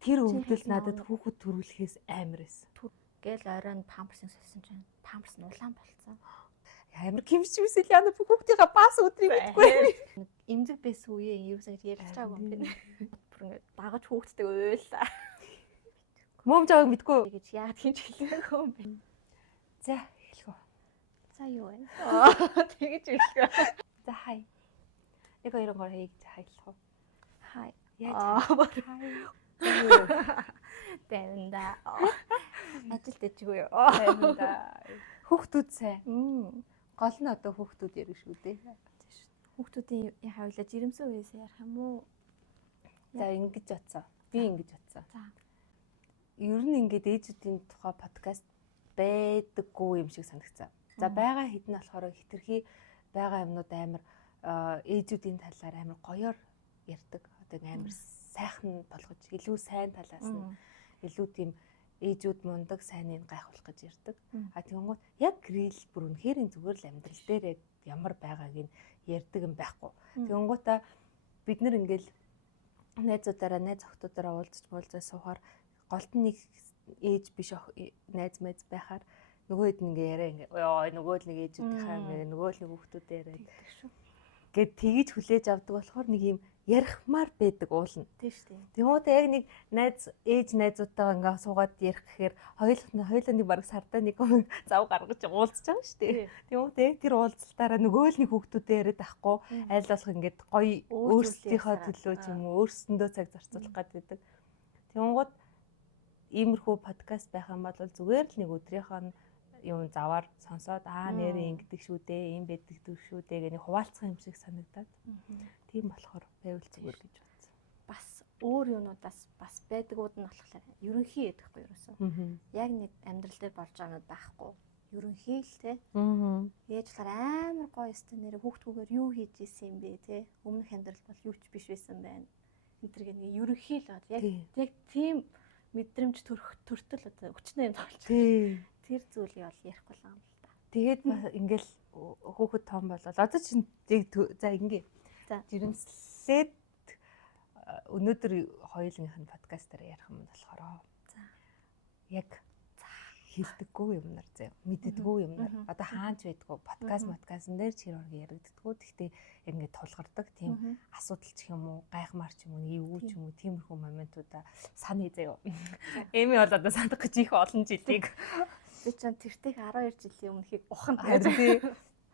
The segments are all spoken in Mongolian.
Тэр өвдөл надад хүүхэд төрүүлэхээс амар байсан. Гээл оройн памперсын сольсон чинь памперс нь улаан болцсон. Амар гимшвэсэл яна хүүхдийнхаа бас өдрийг мэдгүй. Эмзэг байсан үеэ юусэн ярьж байгаагүй юм бэ? Бүр ингэ дагаж хүүхдтэй уйлаа. Мөм жааг мэдгүй гэж яагаад хинч хэлээгүй юм бэ? За хэлэх үү. За юу вэ? Тэгэж хэлэх. За хай. 1 2 3 хий гэж хайлах уу? Хай. Яаж хай. Тэнда. Ажил дэжгүй юу? Тэнда. Хүүхдүүд сайн. Гол нь одоо хүүхдүүд ярих шүү дээ. Хүүхдүүдийн хавлаа жирэмсэн үеэс ярих юм уу? За ингэж бодсон. Би ингэж бодсон. За. Ер нь ингээд ээжүүдийн тухай подкаст байдаггүй юм шиг санагцсан. За байгаа хэдэн болохоор хитрхи байгаа юмнууд амар ээжүүдийн талаар амар гоёор ярьдаг. Одоо амар сайхан болгож илүү сайн талаас нь илүү тийм ээжүүд мундаг сайныг гайхуулах гэж ярьдаг. А тэгэнгүүт яг грил бүр үнэхээр зүгээр л амьдрал дээр яг ямар байгааг нь ярьдаг юм байхгүй. Тэгэнгүүтээ бид нар ингээл найзуудаараа найз охтуудаараа уулзаж суухаар голт нэг ээж биш найз мэз байхаар нөгөөд нь ингээ яриа ингээ ёо нөгөө л нэг ээжүүдийнхаа нөгөө л нэг хүүхдүүд яриад гэд тгийж хүлээж авдаг болохоор нэг юм ярихмаар байдаг уулна. Тийм шүү дээ. Тэгмээ яг нэг ээж найзуудтайгаа ингээ суугаад ярих гэхээр хоёулаа нэг баг сардаа нэг зав гаргаж уулзж байгаа шүү дээ. Тэгмээ яг тэр уулзалтаараа нөгөө л нэг хүүхдүүдээ яриад байхгүй аль болох ингээд гоё өөрсдийнхөө төлөө ч юм уу өөрсөндөө цаг зарцуулах гэдэг. Тэгмээ иймэрхүү подкаст байх юм бол зүгээр л нэг өдрийнхөө юм заваар сонсоод нэрээ ингэдэг шүү дээ, юм байдаг шүү дээ гэх нэг хуваалцах юм шиг санагдаад. Тийм болохоор байвал зүгээр гэж бодсон. Бас өөр юмудаас бас байдагуд нь болохоор ерөнхий ядэхгүй юусэн. Яг нэг амьдрал дээр болж байгаа юм байхгүй. Ерөнхий л те. Ээж болохоор амар гоё өстө нэр хүүхдгүүгээр юу хийж исэн юм бэ те. Өмнөх амьдрал бол юу ч биш байсан байна. Энэ төр нэг ерөнхий л яг тийм мэдрэмж төртөл одоо өчнөө юм болж байна. Тэр зүйлийг бол ярихгүй л юм л та. Тэгээд бас ингээл хүүхэд том болол. Одоо чинь за ингээ. За жирэмслээд өнөөдөр хоёулынх нь подкастаар ярих юм болохоор. За. Яг хэлдэггүй юмнар заяа. Мэддэггүй юмнар. Одоо хаанч байдгүй подкастн дээр ч хэрэг яригддаггүй. Гэхдээ яг ингээ тулгардаг тийм асуудал ч юм уу, гайхмаар ч юм уу, юу ч юм уу тиймэрхүү моментуудаа саний заяа. Эми бол одоо санах гэж их олон жилийг би ч тэртээ 12 жилийн өмнөхийг ухна гэж.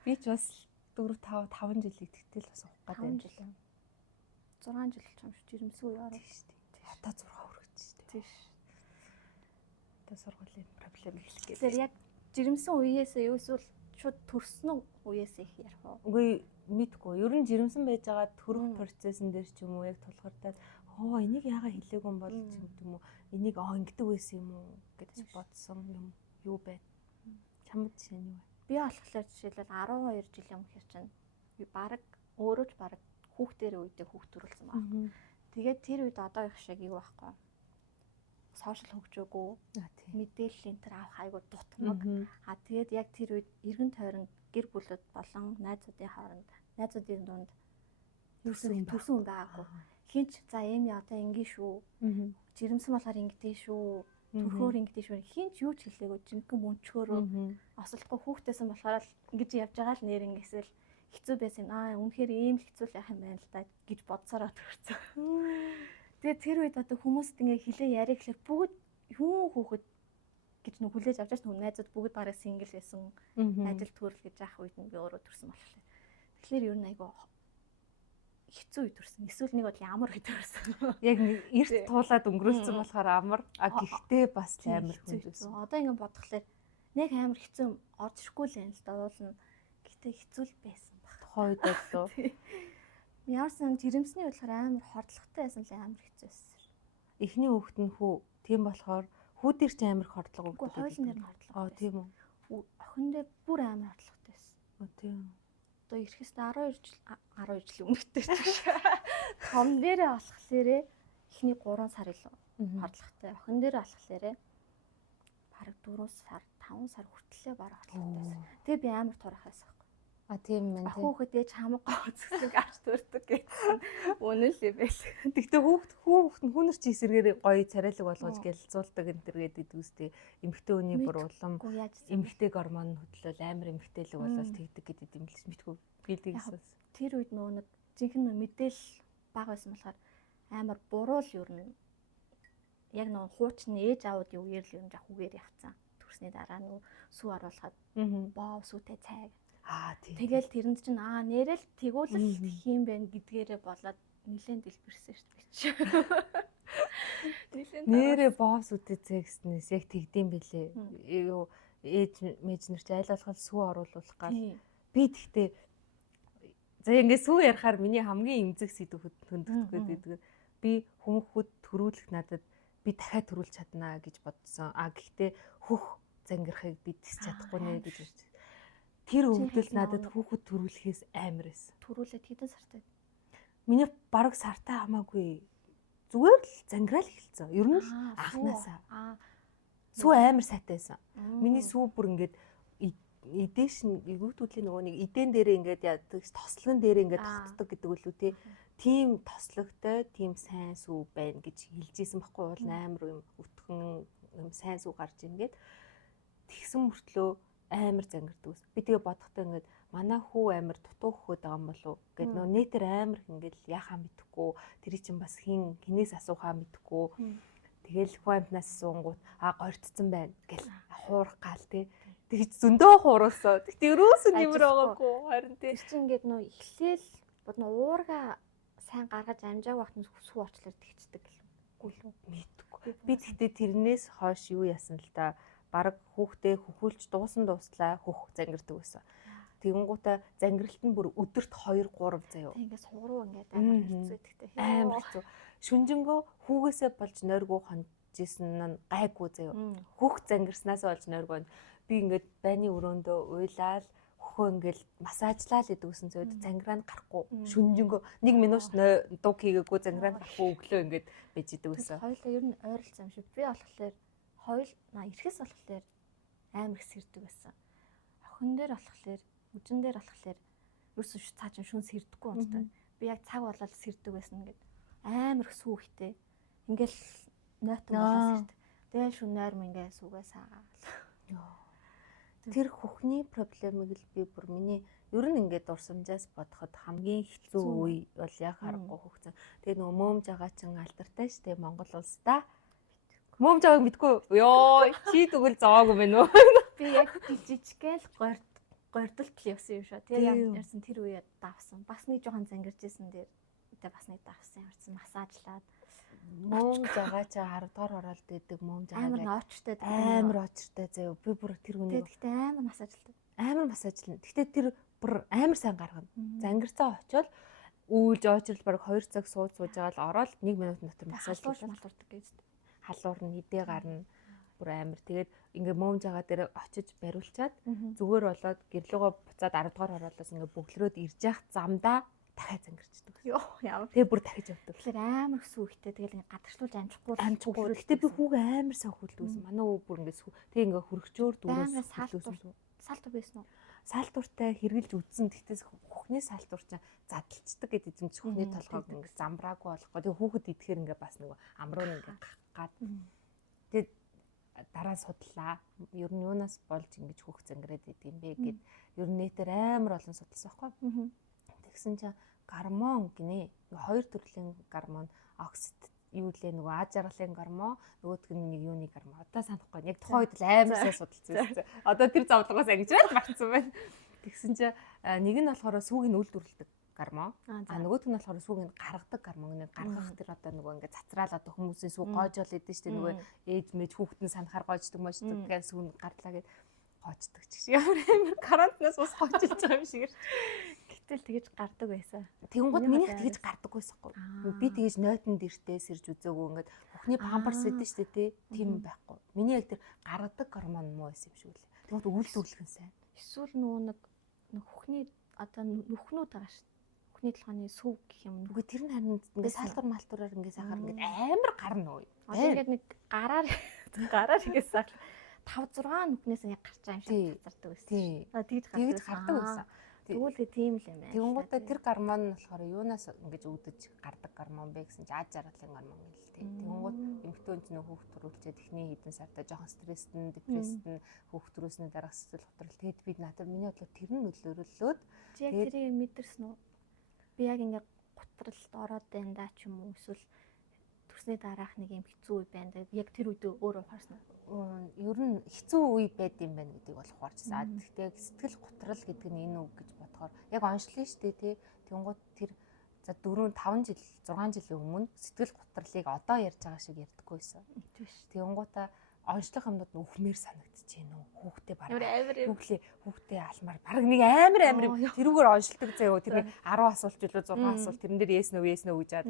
Би ч бас 4 5 жилийг тэгтэл бас ухах гэдэг юм. 6 жил ч юм шиг жирэмсэн үе ороод шүү дээ. Одоо 6 хүрэж шүү дээ. Тийш. Одоо сургуулийн проблем хэлэх гэдэг. Тэр яг жирэмсэн үеэсээ юу эсвэл шууд төрсөн үеэсээ их ярих уу? Үгүй мэдгүй. Ер нь жирэмсэн байж байгаа төрөх процессын дээр ч юм уу яг тулгартаад энийг яагаад хэлээгүй юм бол ч юм уу энийг ингэдэг байсан юм уу гэж бодсон юм юу бэ? Чамд жишээ нь юу вэ? Би болохоор жишээлбэл 12 жилийн өмнөх чинь баг өөрөө ч баг хүүхдэрээ үедээ хүүхд төрүүлсэн баг. Тэгээд тэр үед одоо их шиг юу байхгүй. Сошиал хөгжөөгүй. Мэдээллийн тэр авах айгуу дутмаг. Тэгээд яг тэр үед эргэн тойронд гэр бүлүүд болон найзуудын дунд төрсөн байгаагүй. Хинч за эми одоо ингэ шүү. Жирэмсэн болохоор ингэдэй шүү. Төрхөөр ингэдэй шүү. Хинч юу ч хэлээгүй жинхэнэ мөнчгөөрөө осолдохгүй хүүхдээсэн болохоор л ингэж явж байгаа л нэр ингэсэл хэцүү байсан. Үнэхээр ийм л хэцүү л яах юм байна л да гэж бодсороо төрсөн. Тэгээд тэр үед одоо хүмүүст ингэ хэлээ яриа гэхэлэр бүгд хүн хүүхэд гэж нэг хүлээж авч байгаа найзууд бүгд бараг сингл байсан. Ажил төрөл гэж яах үед нь би өөрөө төрсөн болохоор. Тэгэхээр ер нь айгу хэцүү үе төрсөн. Эсвэл нэг бол ямар үе төрсөн. Яг эрт туулаад өнгөрүүлсэн болохоор амар. Гэхдээ бас амар хүндсэн. Одоо ингэ бодглохлоор нэг амар хэцүү орж ирэхгүй л юм л да уулна. Гэтэ хэцүү л байсан баг. Тухайн үед болов. Яарсан жирэмсний болохоор амар хордлоготой байсан л амар хэцүү байсан. Эхний хүүхэд нь хүү тийм болохоор хүүдэр ч амар хордлого өгдөг. Хойлон нэр нь хордлого. Тийм үү. Охин дээр бүр амар хордлоготой байсан. Тийм. Одоо ирэхээс 12 жилийн өмнөдтэй ч. Том дээрээ болохоор эхний 3 сар илүү хордлоготой. Охин дээрээ болохоор бараг 4 сар, 5 сар хүртлээр бараг хордлоготой байсан. Тэгээ би амар турах байсан. А тийм байна. Хүүхэд ээж хамаг гоцсог авч төрдөг гэсэн. Үнэн л юм байл. Тэгтээ хүүхэд нь хүнэр чи эсэргээр гоё царайлаг болгож гэлцүүлдэг энэ төр гэдэг үстэй эмэгтэй хүний бүр улам эмэгтэй гормон хөдлөл амар эмэгтэйлэг болол тэгдэг гэдэг юм л мэдгүй би тэгсэн. Тэр үед нэг жинхэнэ мэдээлэл бага байсан болохоор амар буруу л юу нэ яг нэг хуучны ээж аавуудын үеэр л юм жаа хүүгээр явцсан. Төрсний дараа нөгөө сүү оруулахад боо сүүтэй цайг. Тийм. Тэгэл тэрэнд чинь нэрэл тэгүүлэл гэх юм байна гэдгээрээ болоод нилээн дэлбэрсэн шүү дээ. Нэрээ боос үтэй цэгснээс яг тэгдэм билээ. Юу ээж мэжнэр чи аль болох сүү оруулах гал. Би тэгтээ за ингэ сүү ярахаар миний хамгийн эмзэг сэдв хөндөгдөх гэдэг. Би хүмүүхүүд төрүүлэх надад би дахиад төрүүлж чаднаа гэж бодсон. Гэхдээ хөх зангирахыг би тис чадахгүй нэ гэж бодсон. Тэр өвдөл надад хүүхэд төрүүлэхээс амар эс. Төрүүлээд хэдэн сартай? Миний бараг сартай хамаагүй. Зүгээр л зангираал эхэлсэн. Ер нь л анханасаа. Сүү амар сайтай байсан. Миний сүү бүр ингээд эдээш нь эвгүүтүүдлийн нөгөө нэг эдэн дээрээ ингээд яадаг тослогон дээрээ ингээд тогтдог гэдэг үлээ тий. Тийм тослогтой, тийм сайн сүү байна гэж хэлжсэн байхгүй бол амар юм өтгөн юм сайн сүү гарч ингээд тэгсэн мөртлөө амар зангирдаг ус. Би тэгээ бодохдоо ингээд манай хүү амар дутуу хөхөд байгаа юм болов гэд нөө нэтер амар ингээд яхаа мэдэхгүй тэр чинь бас хинээс асуухаа мэдэхгүй тэгэл хүү амтнаас суунгууд горьцсон байна гэл хуурах гал тий. Тэгж зөндөө хууралсаа. Тэгтээ ерөөсөө нэмэр байгаагүй харин тий. Тэр чинь ингээд нөө эхлээл бод нөө уурга сайн гаргаж амжааг багт сүү очлоор тэгчдэг гэлгүй л мэдгүй. Би тэгтээ тэрнээс хойш юу яасан л да. Бараг хүүхдээ хөхүүлж дуслаа хөх зангирдаг байсан. Тэгэнгүүтээ зангиралт нь бүр өдөрт 2 3 заяа. Тэгээс хуруу ингээд амар хэцүү гэдэгтэй. Амар хэцүү. Шүнжэнгөө хүүгээсээ болж нойргоо хонжсэн нь гайгүй заяа. Хөх зангирснаас болж нойргоо. Би ингээд байны өрөөндөө уйлаад хөхөө ингээд массажлаа л идэг гэсэн зөөд зангираа нь гарахгүй. Шүнжэнгөө 1 минут дуг хийгээгүй зангираа нь гарахгүй өглөө ингээд байж идэг байсан. Хоёулаа ер нь ойрлцсон юм шиг. Би болохоор хоёул ирэхээс болохоор амар их сэрдэг байсан. Охин дээр болохоор, үжин дээр болохоор ерөөсөө цааш шүнс сэрдэггүй унтдаг. Би яг цаг болоод сэрдэг байсан гэд амар их сүүхтэй. Ингээл нойтон болоод сэрдэг. Тэгэл шүн нойр мингээ сүгээ саагаал. Тэр хөхний проблемыг л би бүр миний ер нь ингээд дурсамжаас бодоход хамгийн хэцүү үе бол яг харахгүй хөхцөн. Тэгээ нөгөө мөөмж байгаа чин алдартай штэ Монгол улсдаа. Мөөмж байгааг мэдгүй. Йоо, чи тэгвэл зоваагүй мэн үү? Би яг жижиггээл гордолт л явсан юм шүү. Тэгээ ярьсан тэр үе давсан. Бас нэг жоохон зангирчээсэн дээр тэгээ бас нэг давсан ямарсан массажлаад. Мөөмж байгаа чи 10 дугаар ороод идэг мөөмж байгаа. Амар очтой. Амар очтой заяа. Би бүр тэр үнийг тэгтээ амар массажлдаг. Амар массажлна. Тэгтээ тэр бүр амар сайн гаргана. Зангирцаа очивол үйлж очрол баг 2 цаг сууж байгаа л ороод 1 минутын дотор массажлуулдаг гэж. Халуур нь идэ гарна бүр амар. Тэгээд ингээ мөөмж байгаа дээр очиж бариулчаад зүгээр болоод гэрлөгөө буцаад 10 дугаар ороолоос ингээ бөглөрөөд ирж явах замдаа дахиад зангирчдаг. Йоо яа. Тэгээ бүр дахиж явдаг. Тэгэхээр амар сүүхтэй тэгэл ингээ гадагшлуулж амжихгүй. Гэтэ би хүүгээ амар сайн хөлдөөсөн. Манай өвөө бүр ингээ тэгээ ингээ хөргчөөр дүүрээс саалтур байсан уу? Саалтуртай хэрглэж үдсэн. Тэгтээс хөхний саалтур чинь задлцдаг гэдэг юм чи хөхний толгойг ингээ замбраагүй болохгүй. Тэгээ хүүхэд идэхээр ингээ бас нөгөө амруу ингээ гад. Тэгээд дараа судлаа. Ер нь юунаас болж ингэж хөх зангираад идэв юм бэ гэд ер нь нэтээр амар олон судалсан байхгүй. Тэгсэн чинь гормон гинэ. Хоёр төрлийн гормон оксид юу лээ нөгөө аз жаргалын гормон нөгөөдг нь нэг юуны гормон. Одоо санахгүй. Яг тухайн үед л амар сайн судалсан байсан. Одоо тэр зовлогоос ангижраад марцсан байна. Тэгсэн чинь нэг нь болохоор сүүгийн үйлдвэрлэдэг гормон. Нөгөөдг нь болохоор сүүгийн гаргадаг гормон. Нэг гаргах тэр одоо нөгөө ингээд цацраал одоо хүмүүсийн сүү гоожол идэв штэ нөгөө ээж мэж хүүхдэн санахаар гоождаг мочдаг гэх сүүн гарлаа гэд гоождаг ч шиг амар карантинаас ус гоожилж байгаа юм шиг. Гэтэл тэгэж гардаг байсан. Тэгэнгүүт минийх тэгэж гардаг байсахгүй. Би тэгэж нойтон дэртээ сэрж үзээгүй ингээд бүхний памперс идэв штэ тий. Тийм байхгүй. Миний яг тэр гаргадаг гормон муу байсан юм шиг үлээ. Тэгвэл үйлдвэрлэх нь сайн. Эсвэл нөгөө нэг бүхний одоо нүхнүүд байгаа штэ. Бүхний толгойн сүв гэх юм. Үгүй тэр нь харин ингээд саалтур малтураар ингээд сахар ингээд амар гарна уу. Одоо ингээд нэг гараар ингээд сахар 5 6 нүхнээс яг гарч байгаа юм шиг цацардаг байсан. Тэгж гардаг байсан. Тэгвэл тийм л юм байна. Тэгэнгүүтээ тэр гормон нь болохоор юунаас ингэж үүдэж гардаг гормон бэ гэсэн чинь аж жаргалын гормон гэл тээ. Тэгэнгүүт эмэгтэй хүн хүүхд төрүүлчихэд эхний хэдэн сартаа жоохон стресстэй, депресстэй хүүхд төрүүлсний дараах сэтгэл готрол. Тэгэд бид надад миний бодлоо тэр нь нөлөөлөлөөд яг тэрийг мэдэрсэн үү? Би яг ингэ готролд ороод байна да ч юм уу эсвэл төрсний дараах нэг юм хэцүү үе байна да. Яг тэр үед өөрөө ухаарсан уу? Ер нь хэцүү үе байд юм байна гэдгийг бол ухаарчсан. Гэхдээ сэтгэл готрол гэдэг нь энэ үг гэж бодохоор яг онцлог шүү дээ тий. Тэнгууд тэр за 4 5 жил 6 жилийн өмнө сэтгэл готрлыг одоо ярьж байгаа шиг ярьдаггүй байсан. Тийш. Тэнгуудаа онцлог юмнууд нь өхмээр санагдчихэв нөө. Хүүхдээ бараг хүүхдээ алмаар бараг нэг амар тэрүүгээр онцлдог заяа. Тэр 10 асуулт жилүү 6 асуулт тэрэн дээр yes no гэж хаад.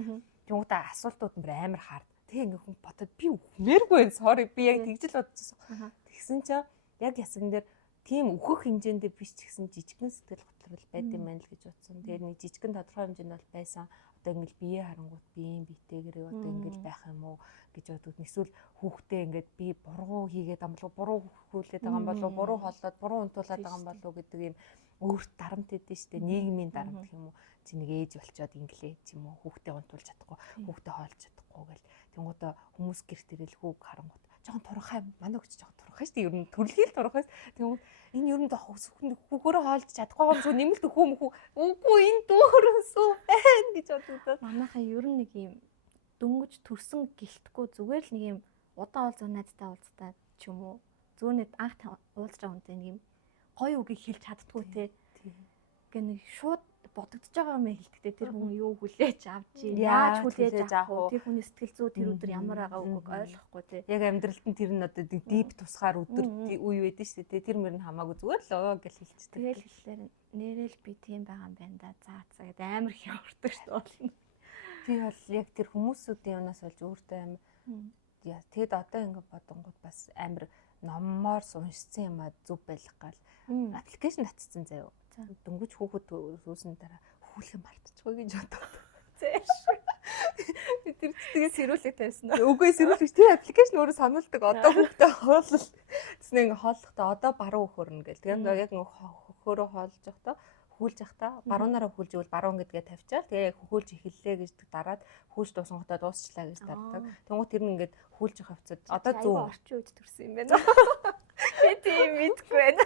Тэнгуудаа асуултууд нь амар хард. Тэг ингээ хүн бодоод би өхмээргүй байна. Sorry би яг тэгж л бодчихсон. Тэгсэн чинь яг ясган дээр тийм өөхөх хэмжээндээ биш ч гэсэн жижигхэн сэтгэл готрол байд юм байна л гэж бодсон. Тэгээд нэг жижигхэн тодорхой хэмжээнд бол байсан. Одоо ингээл бие харангуут биеийн биетэйгээр одоо ингээл байх юм уу гэж бодод. Эсвэл хүүхдээ ингээд би буруу хийгээд байгаа болов буруу хүүлээд байгаа болов буруу хооллоод буруу унтуулад байгаа болов гэдэг юм өөрт дарамт өгдөө штэ. Нийгмийн дарамт гэх юм уу. Чи нэг ээж болчоод инглээ ч юм уу хүүхдээ унтуулж чадахгүй, хүүхдээ хоолж чадахгүй гэл. Тэнгуудаа хүмүүс гэрт ирэл хүүг харангуут жоохон турхай манай өгч жоохон турхай шүү дээ. Ер нь төрөлхий л турхайс. Тэгвэл энэ ер нь хүүхөрөө хоолж чадахгүй юм шүү. Нэмэлт өхөө мөхөө. Үгүй энэ дүүрэнсүү байна гэж боддог. Манайхаа ер нь нэг юм дөнгөж төрсөн гэлтгүй зүгээр л нэг юм удаан уулзаа найзтай уулзтаа ч юм уу. Зүгээр нэг анх уулзж байгаа хүнтэй нэг юм гоё үгийг хэлж чаддгүй те. Гэ нэг шууд бодогдож байгаа юм хэлтгтээ тэр хүн юу хүлээж авч яаж хүлээж авах вэ? Тэр хүний сэтгэл зүй тэр өдөр ямар байгаа үгийг ойлгохгүй те. Яг амьдралд нь тэр нь одоо дип тусгаар өдөр үе байдаг шүү дээ. Тэр мөр нь хамаагүй зүгээр л оо гэж хэлчихдэг. Тэгэл хэллээр нэрэл би тийм байгаа юм байна да. За гэд амар хямрдаг шүү дээ. Би бол яг тэр хүмүүсүүдийн юмнаас болж өөртөө амар тэгэд одоо ингээд бодонгууд бас амар номоор уншсан юм а зүв байх гал аппликейшн татсан заяа. Дөнгөж хүүхэд үүсний дараа хүүлхэн мартчихгүй гэж боддог. Зээш. Би тэр тэгээс сэрүүлэг тавьсан. Үгүй сэрүүлэг тэр аппликейшн өөрөө сануулдаг. Одоо хүүхдээ хооллол. Тэснэ ингээ хооллохдоо одоо баруун өхөрнө гэл. Тэгээд яг хөхөөрөө хоолж явахдаа хүүлж явахдаа баруунаараа хүүлж ивэл баруун гэдгээ тавьчаал. Тэгээ яг хөхөөлж эхэллээ гэж дараад хүүлж дуусангуудаа дуусчлаа гэж дардаг. Тэнгуут тэр нь ингээд хүүлж явах хавцад одоо зүүн орчин үед төрсэн юм байна. Би тийм мэдгүй байна.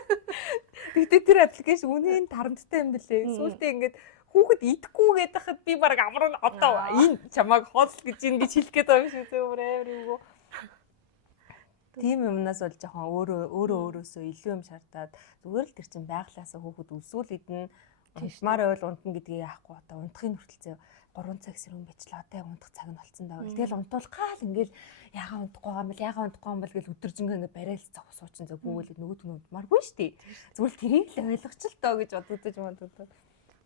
Тэгтээ тэр аппликейшн үнэн тарамттай юм бэлээ. Сүүлдээ ингээд хүүхэд идэхгүй гэдэг хад би баг амар одоо энэ чамааг хоол гэж ингэж хэлэх гээд байгаа юм шиг зүгээр амар юм уу. Тийм юмнаас бол жоохон өөрөөсөө илүү юм шаардаад зүгээр л тэр чин байглаасаа хүүхэд өсвөл идэн унтмаар байвал унтна гэдгийг яахгүй одоо унтахын хүртэл 3 цаг сэрүүн бичлээ одоо яг унтах цаг нь болцсон даа. Тэгэл унтуулгаал ингээл ягаа унтахгүй юм бол гэл өдөржингөө ингээд барайл зогс суучин зөө бүүвэл нөгөөд нь унтмааргүй шүү дээ. Зүгээр тэрийг л ойлгочих л доо гэж боддог юм байна.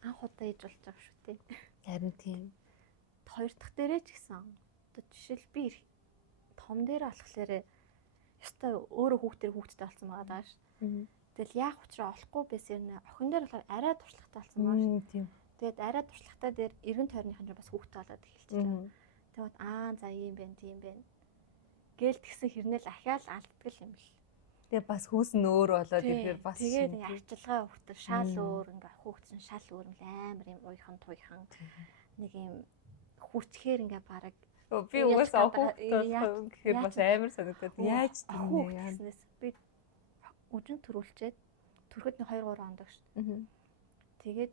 Анх удаа ээж болж байгаа шүү дээ. Харин тийм. Хоёр дахь дээрээ ч гэсэн одоо жишээл би том дээр болохоор ёстой өөрөө хүүхдтэй болсон байгаа даа шүү. Тэгэл яах учраа олохгүй байсан нэ охин дээр болохоор арай туршлагатай болсон байгаа шүү. Тийм. Тэгээд арай туршлагатай дээр 90 тойрныхан ч бас хүүхдтэй болоод эхэлчихлээ. Тэгвэл за ийм байна, тийм байна. Гээл тэгсэн хэрнээл ахаал алддаг юм бэл. Тэгээ бас хүүс нь өөр болоод ихээр бас тэгээд арчилгаа хүүхдтэй шал өөр ингээ хүүхдсэн шал өөр амар юм уйхан туйхан нэг юм хүчээр ингээ бараг би угаасаа хүүхдтэй гэхээр бас амар санагдаад яаж тиймээс би өжин төрүүлчихэд төрөхөд нэг 2 3 онд шүү. Тэгээд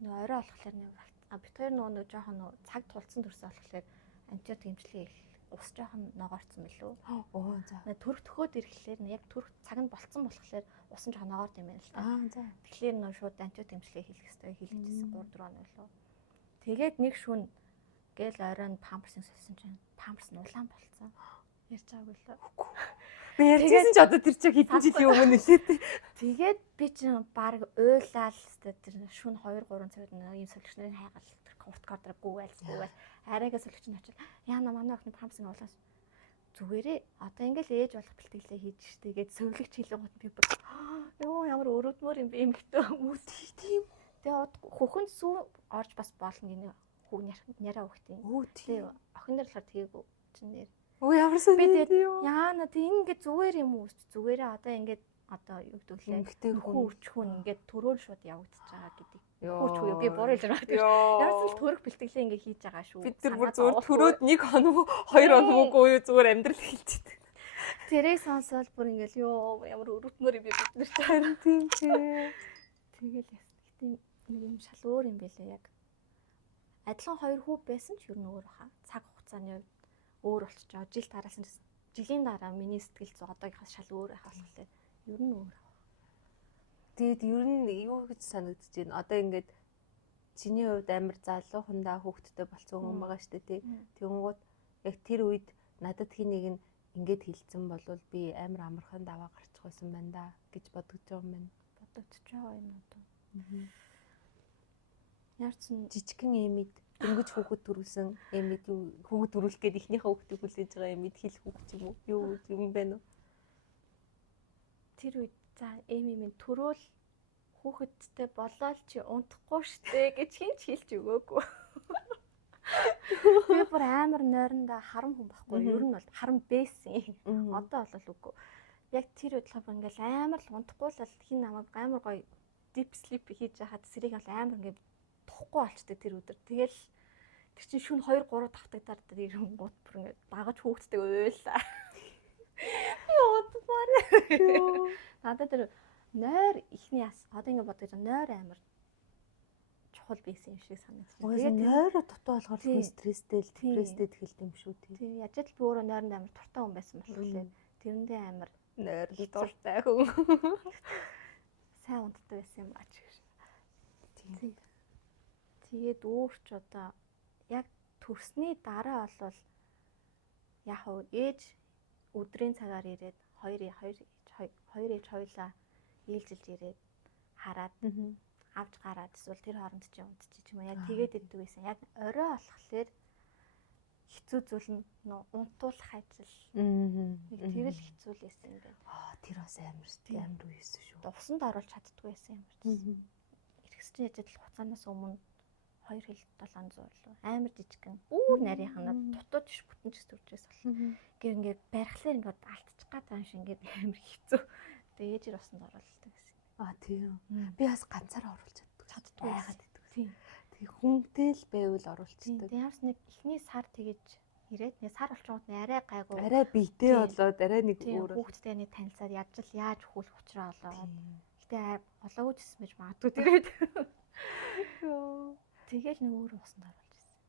нөө орой болохоор нэг бит хоёр нөгөө жоохон цаг тулцсан төрсөн болохоор антибиотик эмчилгээ ус жоохон ногоорцсон билүү. Оо за. Төрөх төхөөд ирэхлээр яг төрөх цаг нь болцсон болохоор ус нь жоохон ногоорд юм байна л та. За. Тэгэхээр нөө шууд антибиотик эмчилгээ хийх хэрэгтэй хэлчихсэн 3 4 хоног билүү. Тэгээд нэг шүн гээл оройн памперсын сольсон чинь памперс нь улаан болцсон. Ярьж байгаагүй л. Би ярьжсэн ч одоо тэр чинь хэдэн жилийн өмнө нэлээд. Тэгээд би чинь баг уйлал тэр шүн 2 3 цагт ийм солигч нарын хайгаал тэр урт кадр гүүгээл арайгаа солигч нь очил яана манай охины памперсын улаас зүгээрээ одоо ингээл ээж болох бэлтгэлээ хийж штэ гээд сөвлөгч хийлэн гот би ёо ямар өрөвдмөр юм бэ эмхтэй хүмүүс тийм. Тэгээд хөхөн сүү орж бас болно гинэ хүүг няраа хөхтийн. Тийм охин дээр болохоор тгээгүй чинь нэр. Оо ямар сони яана тийм ингээд зүгээр юм уу зүгээрээ одоо ингээд одоо юу гэдэг вэ? Эмэгтэй Нөхөн өчхөн ингээд төрөөл шууд явагдаж байгаа гэдэг. Йоо. Хөөч үү би буруу хэлж байгаа. Ямар ч төрөх бэлтгэлээ ингээд хийж байгаа шүү. Бид нар бүр зүгээр төрөөд 1 хоног 2 хоног үгүй юу зүгээр амьдрал хэлчихдэг. Тэрийг сонсоод бүр ингээд ёо ямар өрөвдмөр юм бэ бид нар ч харин тийм тий. Тэгэл ястаа нэг юм шал өөр юм бэлээ яг. Адилхан 2 хүү байсан ч юу нөөр хаа. Цаг хугацааны хувьд өөр болчихж байгаа. Жил дараасан жилийн дараа миний сэтгэл зүй одоогийнхаас шал өөр байх болохоор ер нь өөр. Тэгэд ер нь юу гэж санагдаж байна? Одоо ингээд чиний хувьд амар залуухандаа хүүхдтэй болсон хүн байгаа шүү дээ тий. Тэнгууд яг тэр үед надад хий нэг нь ингээд хэлсэн болвол би амар амархан даваа гарчих байсан байна да гэж бодож байгаа юм байна. Бодогдож байгаа юм одоо. Яарсан Жижигхэн эмид дөнгөж хүүхэд төрүүлсэн эмид юу хүүхэд төрүүлэх гээд ихнийхээ хүүхдийг хүлээж байгаа эмид хэл хүүхд юм уу? Юу юм бэ нөө? Тэр үед за минь төрөөл хүүхэдтэй болоо л чи унтахгүй штэ гэж хинч хэлж өгөөгүй. Би бүр амар нойрондоо харам хүн байхгүй. Ер нь бол харам бэсэн. Одоо бол үгүй. Яг тэр үед л ингээл амар л унтахгүй л хин намайг амар гоё deep sleep хийж хаад сэрийг бол амар ингээд тухгүй болчтой тэр өдөр. Тэгэл тэр чинь шүн 2 3 давтагдаад тэр ирэнгууд бүр ингээд дагаж хүүхдтэй уйлаа. Яатмаар. Надад тэр нойр ихний одоо ингээд бодож байгаа нойр амар чухал байсан юм шиг санагдсан. Тэгээд нойроо дутуу болохоор хүн стресстэй л депресстэй хэлдэг юм шүү тий. Тийм яаж л би өөрөө нойронд амар туртаа хүн байсан болохоор тэрэндээ амар нойр л дуртай хүн. сайн унтдаг байсан юм бач гэж. Тийм. Тэгээд өөрч одоо яг төрсний дараа бол яг ээж өдрийн цагаар ирээд хоёр ээж хоёлаа ээлжилж ирээд хараад авч гараад эсвэл тэр хооронд чи унтчих юм яг тэгээд иддэг байсан. Яг орой болохоор хэцүү зүйл нь унтуулах ажил. Нэг тэр л хэцүү л байсан юм байна. Тэр бас амар уу байсан шүү. Усанд оруулж чаддгүй байсан юм. Эргэсчийн ажил хугацаанаас өмнө 2,700 лөө амар жижигхэн бүр нарийнханаа дутууд ш бүтэн ч төржээс бол. Ингээд барихлаар ингээд алдчих гад байгаа юм шиг ингээд амар хэцүү. Тэгээ ээжээр усанд оруулдаг гэсэн. Тийм. Би бас ганцаараа оруулж чаддгүй байгаад байдаг. Тийм. Тэгээ хүнтэй л байвал оруулцдаг. Ямарс нэг эхний сар тэгэж ирээд нэг сар болчиход арай гайгүй. Арай биетэй болоод арай нэг өөр хүүхдтэй нэг танилцаад яаж хөхүүлэх учраа болоод. Гэтэ олоогүй ч гэсэн байж магадгүй тэрээд. Тэгэл нэг өөр усанд оруулж ирсэн.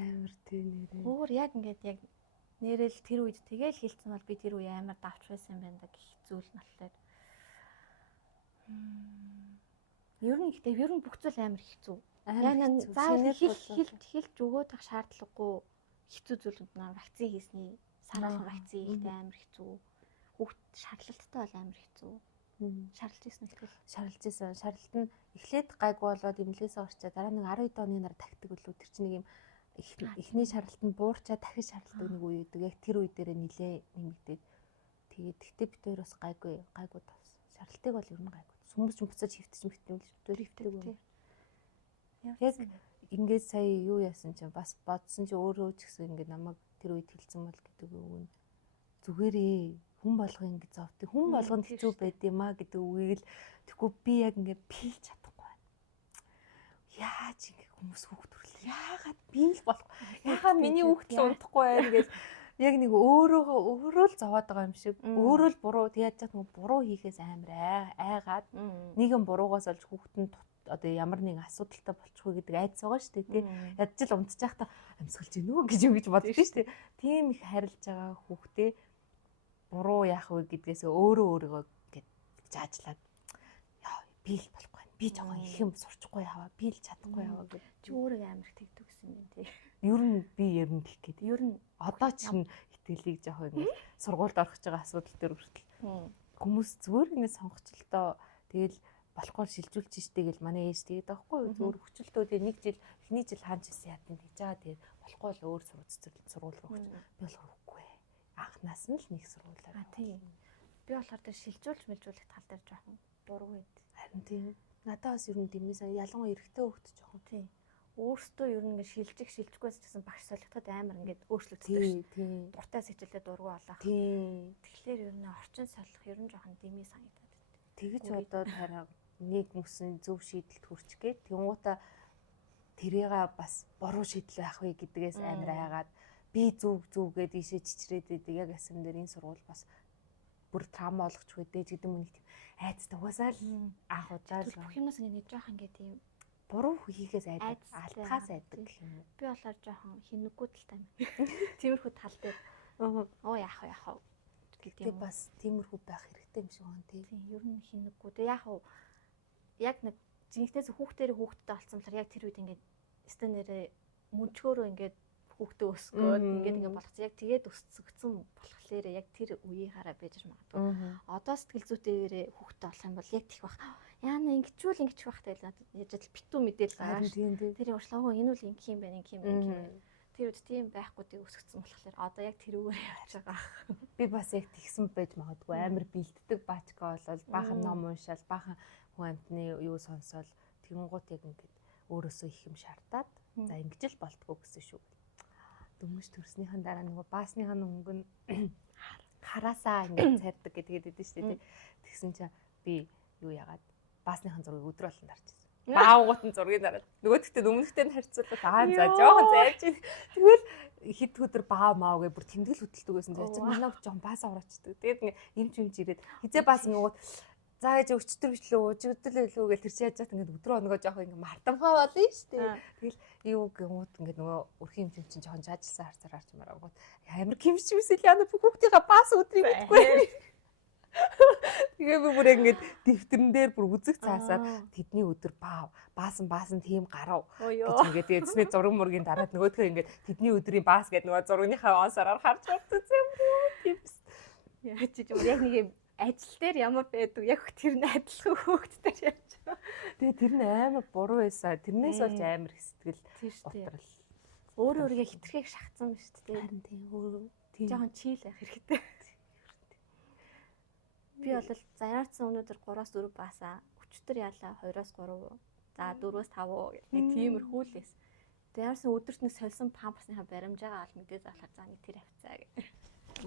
Амар тийм нэрээ. Өөр яг ингээд яг нэрэл тэр үед тэгэл хэлсэн бол би тэр үе амар давч байсан юм байна да гэх зүйл нь болохоор. Ер нь бүх зүйл амар хэцүү. Яг заавал хэлж өгөөд ах шаардлагагүй хэцүү зүйлүүд наа вакцин хийсний сар болгон вакцин хийхдээ амар хэцүү. Хүүхд шарлалттай бол амар хэцүү. Шарлж ирсэн ихэл шарлж ирсэн. Шарлалт нь эхлээд гайгүй болоод имлээсээ орчоо дараа нэг 12 оны нар тагтдаг үлээ тэр чинь нэг юм эхний шарлалт нь буурчаа дахиж шарлалт нэг үе үүдэг. Яг тэр үе дээр нилээ нэмэгдээд тэгээд тэгтээ бид хоёр бас гайгүй тавсан. Шарлалтыг бол ер нь гайгүй. Сүмбс буцаж хөвтөж мэтэн л шүү. Яг ингээд сая юу яасан чинь бас бодсон чи өөрөө ч гэсэн ингээд намайг тэр үед хэлсэн бол гэдэг үг нь зүгээрээ хүн болгоо ингэ зовдөг. Хүн болгонд хэцүү байд юм а гэдэг үгийг л тэггүй би яг ингэ пилж чадахгүй байна. Яаж ингэ хүмүүс хүүхд төрлөө. Яагаад би л болохгүй. Яагаад миний хүүхд л унтахгүй байна гэж яг нэг өөрөө л зовоод байгаа юм шиг. Өөрөө л буруу яаж ч нэг буруу хийхээс амар айгаад нэгэн буруугаас олж хүүхд нь одоо ямар нэгэн асуудалтай болчихгүй гэдэг айдас байгаа шүү дээ тий. Ядч л унтчих байхдаа амьсгалж гинөө гэж боддоо шүү дээ. Тийм их харилж байгаа хүүхдээ буруу яах вэ гэдгээс өөрийгөө гэж заажлаад яа би л болохгүй байна. Би жоохон их юм сурчихгүй яваа. Би л чадахгүй яваа гэж чи өөрөө амар тэгдэг гэсэн юм тий. Ер нь би ер нь гэх гээд. Ер нь одоо ч итгэлийг жоохон ингэ сургуульд орох гэж байгаа асуудал дээр хүртэл хүмүүс зүгээр ингэ сонгочлолтоо тэгэл болохгүй шилжүүлж штэ гэл манай ээж тэгээд байхгүй юу зүгээр хүчлэлтөө нэг жил эхний жил хаанч ирсэн яатан гэж байгаа тэгээд болохгүй л өөр сургууль руу өгч би болохоор үгүй анхнаас нь л нэг сургуулиар тийм би болохоор тэр шилжүүлж мэлжүүлэх тал дээр жоохон дургүй байд харин тийм надад бас ер нь дэмээс ялангуяа эрэгтэй хүүхэд жоохон тийм өөртөө ер нь ингээд шилжихгүйс гэсэн багш солигдоход амар ингээд өөрчлөгддөг шүү. Дуртай сэжилдээ дургу олоох. Тэгэхээр ер нь орчин солих ер нь жоохон дэмий санагдаад байна. Тэгэж бодоод хараа нэг мөсөн зөв шийдэлд хүрч гээд тэнгуутаа тэрийгээ бас буруу шийдэл байх вэ гэдгээс амар айгаад би зүг гээд ийшээ чичрээд байдаг. Яг асам дээр энэ сургууль бас бүр трама болгоч хөдөөж гэдэг юм нэг тийм айцтай угаасаа л анх удаа л бүх юмнаас нэг жоох ингээд тийм буруу хийхээс айдаг, алдхаас айдаг гэх юм уу. Би болоор жоохон хинэггүй талтай юм. Тиймэрхүү тал дээр яах вэ гэдэг юм. Бас тиймэрхүү байх хэрэгтэй юм шиг байна тий. Тийм ер нь хинэггүй. Тэг яг нэг жинхнээс хүүхдтэй олцсон болохоор яг тэр үед ингээд стенэрээ мөнчгөөрөө ингээд хүүхдээ өсгөөд ингээд болгоцсон. Яг тэгээд өсгөгдсөн болохоор яг тэр үеийнхаараа байж магадгүй. Одоо сэтгэл зүйтэйгээрээ хүүхдээ олох юм бол яг тех бах. Яана ингэчүүл ингэчих бах тайл надад яаж л битүү мэдээл гараад. Тэр уршлаа энэ үл ингэх юм байна. Тэр үед тийм байхгүй тийг өсгөгдсөн болохоор одоо яг тэрүүгээр явж байгаа. Би бас яг тэгсэн байж магадгүй. Амар бэлддэг баачка болол баахан ном уншаал баахан хүн амтны юу сонсоол тэгэнгუთ яг ингээд өөрөөсөө их юм шаардаад за ингэж л болтгоо гэсэн шүү. Дөнгөж төрснийхэн дараа нөгөө баасныхаа өнгө нь хараасаа ингээд цайрдаг гэдгээд байдсан шүү дээ. Тэгсэн чинь би юу яагаад баасныхаа зургийг өдөр болгон дарчихсан. Баавгуутан зургийг дараад нөгөөдөгтөө өмнөхтэй нь харьцуулаад за жоохон зайж тэгвэл хэд өдөр баав маавгээ бүр тэмдэглэл хөдөлдөг байсан. За чи манай жоохон баасаа ураачдаг. Тэгээд ингээд эмч ирээд хизээ баас нөгөө за яж өчтөр бичлээ өчигдөл илүү гэж тэр чи яаж яат ингээд өдрөө оногоо жоох ингээд мартамхаа болно шүү дээ. Тэгэл юу гэмүүд ингээд нөгөө өрхийн эмч чинь жоохон жаажилсан харцаар харч мараагууд амар гимшвэсэл яана хүүхдийнхаа баас өдрийг мэдгүй. Тэгээ би бүр ингээд дэвтэрэн дээр бүр үзэг цаасаар тэдний өдөр баасан тийм гарав гэж ингээд эцний зураг мургийн дараад нөгөөдхөө ингээд тэдний өдрийн баас гэдэг нөгөө зурагныхаа онсороор харж бодсон юм. Тиймс. Яа чи яг нэг юм ажил дээр ямар байдаг яг тэр нь адилхан хөөгддөр яаж байгаа. Тэгээ тэр нь амар буруу байсан. Тэрнээс болж амар их сэтгэл утрал. Өөрийгөө хитрхийг шахацсан ба шүү дээ. Харин тийм тийм жоохон чийл байх хэрэгтэй. Би бол заярцсан өнөөдөр 3-4 баасаа өчтөр яалаа 2-3 за 4-5 нэг тиймэрхүү л эс. Заярсан өдөрт нэг сольсон памперсныхаа баримжаагаа аль мэдээ заалахаар за нэг тэр авцаа гэх.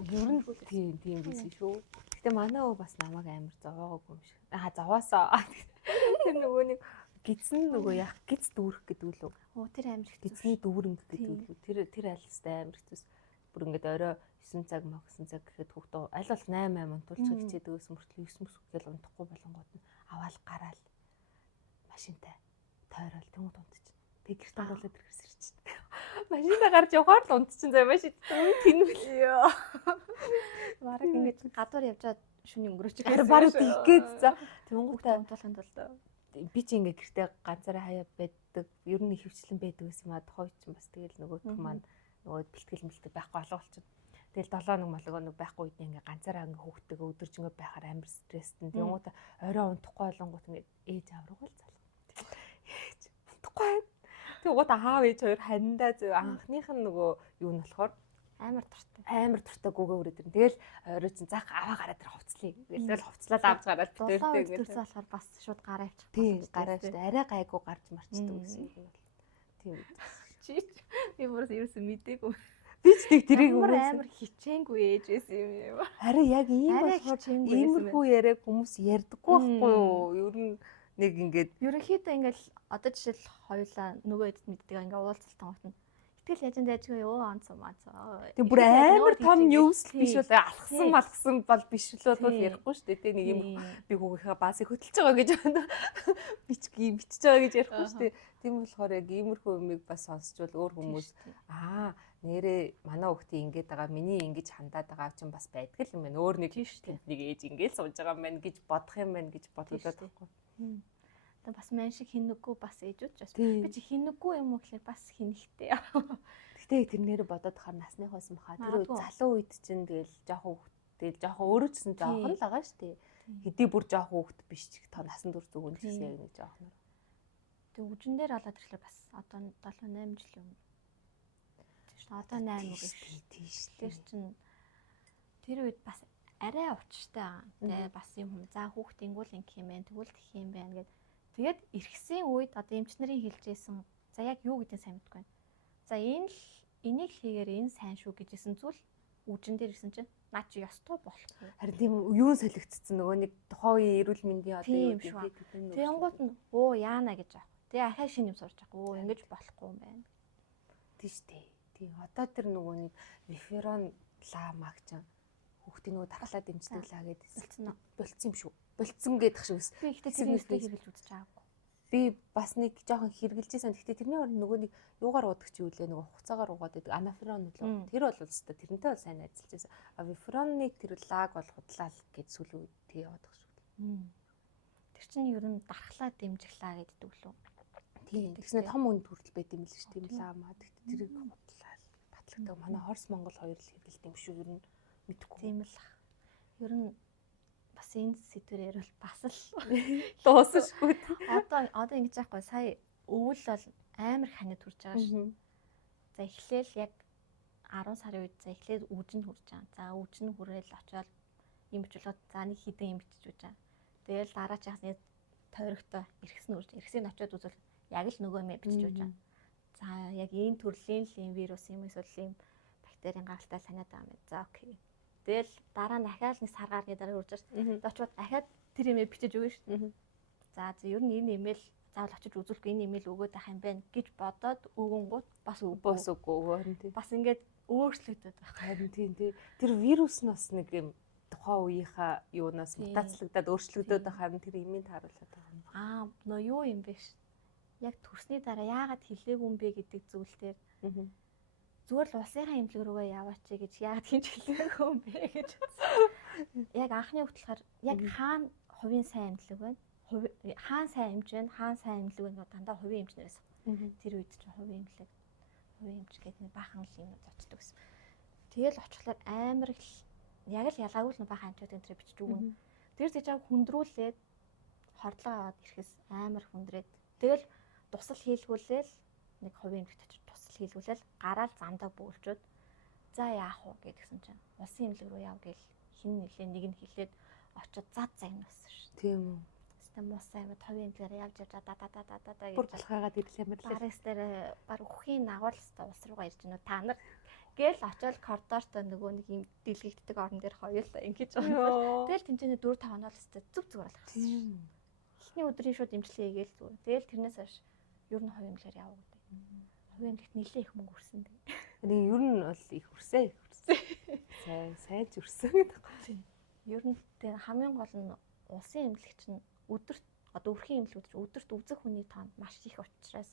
Ер нь тийм байсан шүү. Гэтэ манай өө бас намайг амар зовоогоогүй юм шиг. Зовоосоо. Тэр нөгөө нэг гидсэн нөгөө яг гиз дүүрэх гэдэг үү? Тэр амар их гидсний дүүрэнг гэдэг үү? Тэр альстай амар хэвчээс бүр ингээд орой 9 цаг 9 цаг гэхэд хүүхдээ аль бол 8 унтуулж хичээдэг гэсэн мөртлөө 9 мөс гэл унтахгүй болонгууд нь аваал гараал машинтай тойрол тэнгууд унтчих. Тэг гэрт оруулаад ирэхс ирчихдэг. Машинтай гарч явахаар л унтчихсан заа маш тэнвэл ёо. Бараг ингэж гадуур явжаад шүний өнгөрөөч бараг тийгээд за тэнгуудтай унтуулахын тулд би чи ингээ гэртээ ганцаараа хаяа байдаг. Ер нь хөвчлэн байдаг гэсэн юм аа хойч ч бас тэгэл нөгөөх маань нөгөө бэлтгэл мэлдэг байхгүй боловч тэгэл 7 нэг малгоо байхгүй үед ингээ ганцаараа ингээ хөөхтэйгээ өдөржингөө байхаар амар стресстэй. Тэнгууд орой унтахгүй болонгууд ингээ ээж аврагуул залах. Ээж унтахгүй. Тэнгууд аав ээж хоёр хандаа зөв анхных нь нөгөө юу нь болохоор амар дуртай гүгээ өрөөд ирэн. Тэгэл орой чинь заах аваа гараад тэр хувцлаа. Тэгэл хувцлаад авч гараад битэртэй ингээд. Тэр болохоор бас шууд гараа авчих. Тийм гараа авчих. Арай гайгүй гарч марчдаг гэсэн юм бол. Тийм үү. Чи би бүрс ерөөсөө мэдээгүй. Би ч нэг тэрийг амар хичээнгүй ээж байсан юм. Харин яг ийм болохоор иймэрхүү яриаг хүмүүс ярьдаггүй байхгүй юу? Ер нь нэг ингээд ерөнхийдөө ингээл одоо жишээл хоёулаа нөгөө эдэд мэддэг ингээ уулзалтан утна. Итгэл яжинд яжгүй ёо анцаа. Тэг бүр амар том ньюс биш үү? Алхсан бол биш л бол ярихгүй шүү дээ. Тэ нэг юм би хүүгийнхаа баасыг хөдөлж байгаа гэж байна. Бичиж байгаа гэж ярихгүй шүү дээ. Тийм болохоор яг иймэрхүү юмыг бас сонсчвал өөр хүмүүс нэрээ манай хүүхдээ ингэж байгаа миний ингэж хандаад байгаа чинь бас байдаг юм байна. Өөр нэг нэг ээж ингэж сууж байгаа юм байна гэж бодох юм байна гэж бодоод байхгүй. Одоо бас мэн шиг хинэггүй бас ээжүүд ч бас би чи хинэггүй юм уу гэхээр бас хинэгтэй. Гэтэ тэрнэр бодоод хахаар насны хойсон баха. Тэр залуу үед чинь тэгэл жоохон өөрөө ч гэсэн жоохон л байгаа шүү дээ. Хэдий бүр жоохон хүүхэд биш ч та насан турш зүгэн гэсэн яг нэг жоохноор. Тэг үжин дээр олоод ирэхлээр бас одоо 7-8 жил юм. Одоо 8 үгүй тийш. Тэр чинь тэр үед бас арай учиртай байгаа. Тэгээ бас юм за хүүхдийн гүйл ингэх юм байна, тэгвэл тэх юм байна гэд. Тэгээд эргэсэн үед одоо эмч нарын хэлжсэн За яг юу гэдэг нь сайн мэдгүй байна. За энийг л хийгээр энэ сайн шүү гэжсэн зүйл үжин дээр ирсэн чинь наа чи ёстой болохгүй. Харин тийм юу солигдсон нөгөө нэг тухайн үеийн эрүүл мэндийн одоо юу гэдэг нь. Тэнгууд нь яана гэж аах. Тэгээ ахаа шинэ юм сурч байгаа. Ингэж болохгүй юм байна. Тийм шүү дээ. Тийм одоо тэр нөгөө нэг реферон ламагч хүүхдийн нөгөө дархлаа дэмжлүүлээ гэдээ болцсон юм шүү. Болцсон гэдэг шүүс. Би ихтэй тэр үстэй хэрэглэж үзэж байгаагүй. Би бас нэг жоохон хэрэгжилжсэн. Гэхдээ тэрний орн нөгөө нэг юугаар уудаг чи үлээ нөгөө хуцаагаар уугаад байдаг анаферон лөө. Тэр бол өстой тэрнтэй бол сайн ажиллаж байсан. Авифроныг тэр лаг бол худлаа гэж сүлүү тий яваад байгаа шүү. Тэр чинь ер нь дархлаа дэмжлээ гэдэг лөө. Тийм. Тэгснэ том үнд хүртэл байт юм л шүү. Тийм ламаа. Тэгтээ тэрийг худлаа батлагдаг. Манай Хорс Монгол хоёр л хэрэгэлт юм шүү. Ер нь мэдхгүй. Тийм л. Ер нь бас энэ сэдвээр ярил бас л дуусахгүй. Одоо ингэж яахгүй сая өвөл бол амар ханад хүрч байгаа шүү. За эхлээл яг 10 сарын үед за эхлээд үжинд хүрч байгаа. За үжин хүрээл очиод юм бичлээд за нэг хідэн юм бичиж үж байгаа. Тэгэл дараачихаас нэг тойрогтой эргэсэн очиод үзвэл яг л нөгөө юм бичиж үж байгаа. За яг энэ төрлийн л юм вирус юм эсвэл юм бактерийн гаралтай санаад байгаа юм. За окей. Тэгэл дараа нь дахиад нэг сар гарны дараа үрж байгаа. Очиод дахиад тэр имэйл бичиж өгнө шүү. За ер нь энэ имэйл заавал очиж үзүүлэхгүй энэ имэйл өгөөд байх юм байна гэж бодоод өгөнгүүт бас өгөө. Бас ингээд өөрчлөгдөд байх. Харин тийм тий. Тэр вирус нь бас нэг юм тухайн үеийнхаа юунаас мутацлагдаад өөрчлөгдөд байх харин тэр имийг тааруулаад байгаа юм. Нөө юу юм бэ? Яг төрсний дараа яагаад хэлээгүй юм бэ гэдэг зүйл дээр зүгээр л улсынхаа имлэг рүүгээ яваач гэж яагаад хийж хэлээгүй юм бэ гэж. Яг анхны хөтлөхөр яг хаана хувийн сайн имлэг байна? Хаана сайн имж байна? Хаана сайн имлэг байна? Дандаа хувийн имжнээс. Тэр үед чинь хувийн имж гэдэг нэг баахан л юм зочдөг гэсэн. Тэгэл очихлаар амар их яг л ялгаагүй л баахан амтууд энэ бичиж өгнө. Тэр зэжааг хүндрүүлээд хордлого аваад ирэхээс амар хүндрээд тэгэл тусал хийлгүүлээл нэг хувийн имлэгт очиж тусал хийлгүүлээл гараал замдаа бөөлчөөд за яах вэ гэдгсэн чинь улсын имлэг рүү яв гээл хин нэлээ нэг нь хэлээд очиод зад загнасан шүү. Тийм үү. Систем муусаа яваад хувийн имлэгээр явж да бүр болохаагаад ирлээ мэрлээ. Барыс дээр баг өхийн нагуулстай улс руугаа ирж гэнэ та нар гээл очиод коридортой нөгөө нэг юм дэлгэгддэг орон дээр хоёулаа ингэж байгаа. Тэгэл тэмцээний 4 5 хоног л өстэй зүг зүгээр алхсан. Эхний өдрийн шууд имжлээ хийгээл зүгээр. Тэгэл тэрнээс хойш ер нь хувийн имлэгээр яваа гэдэг. Хувийн имлэгт нэлээ их мөнгө өрсөн дээ. Нэг ер нь бол их өрсөө. Сайн ч өрсөн гэдэг. Ер нь тэр хамгийн гол нь улсын имлэг чинь өдөрт одоо өрхийн имлэгүүд чинь өдөрт үзэх хүний тоонд маш их учраас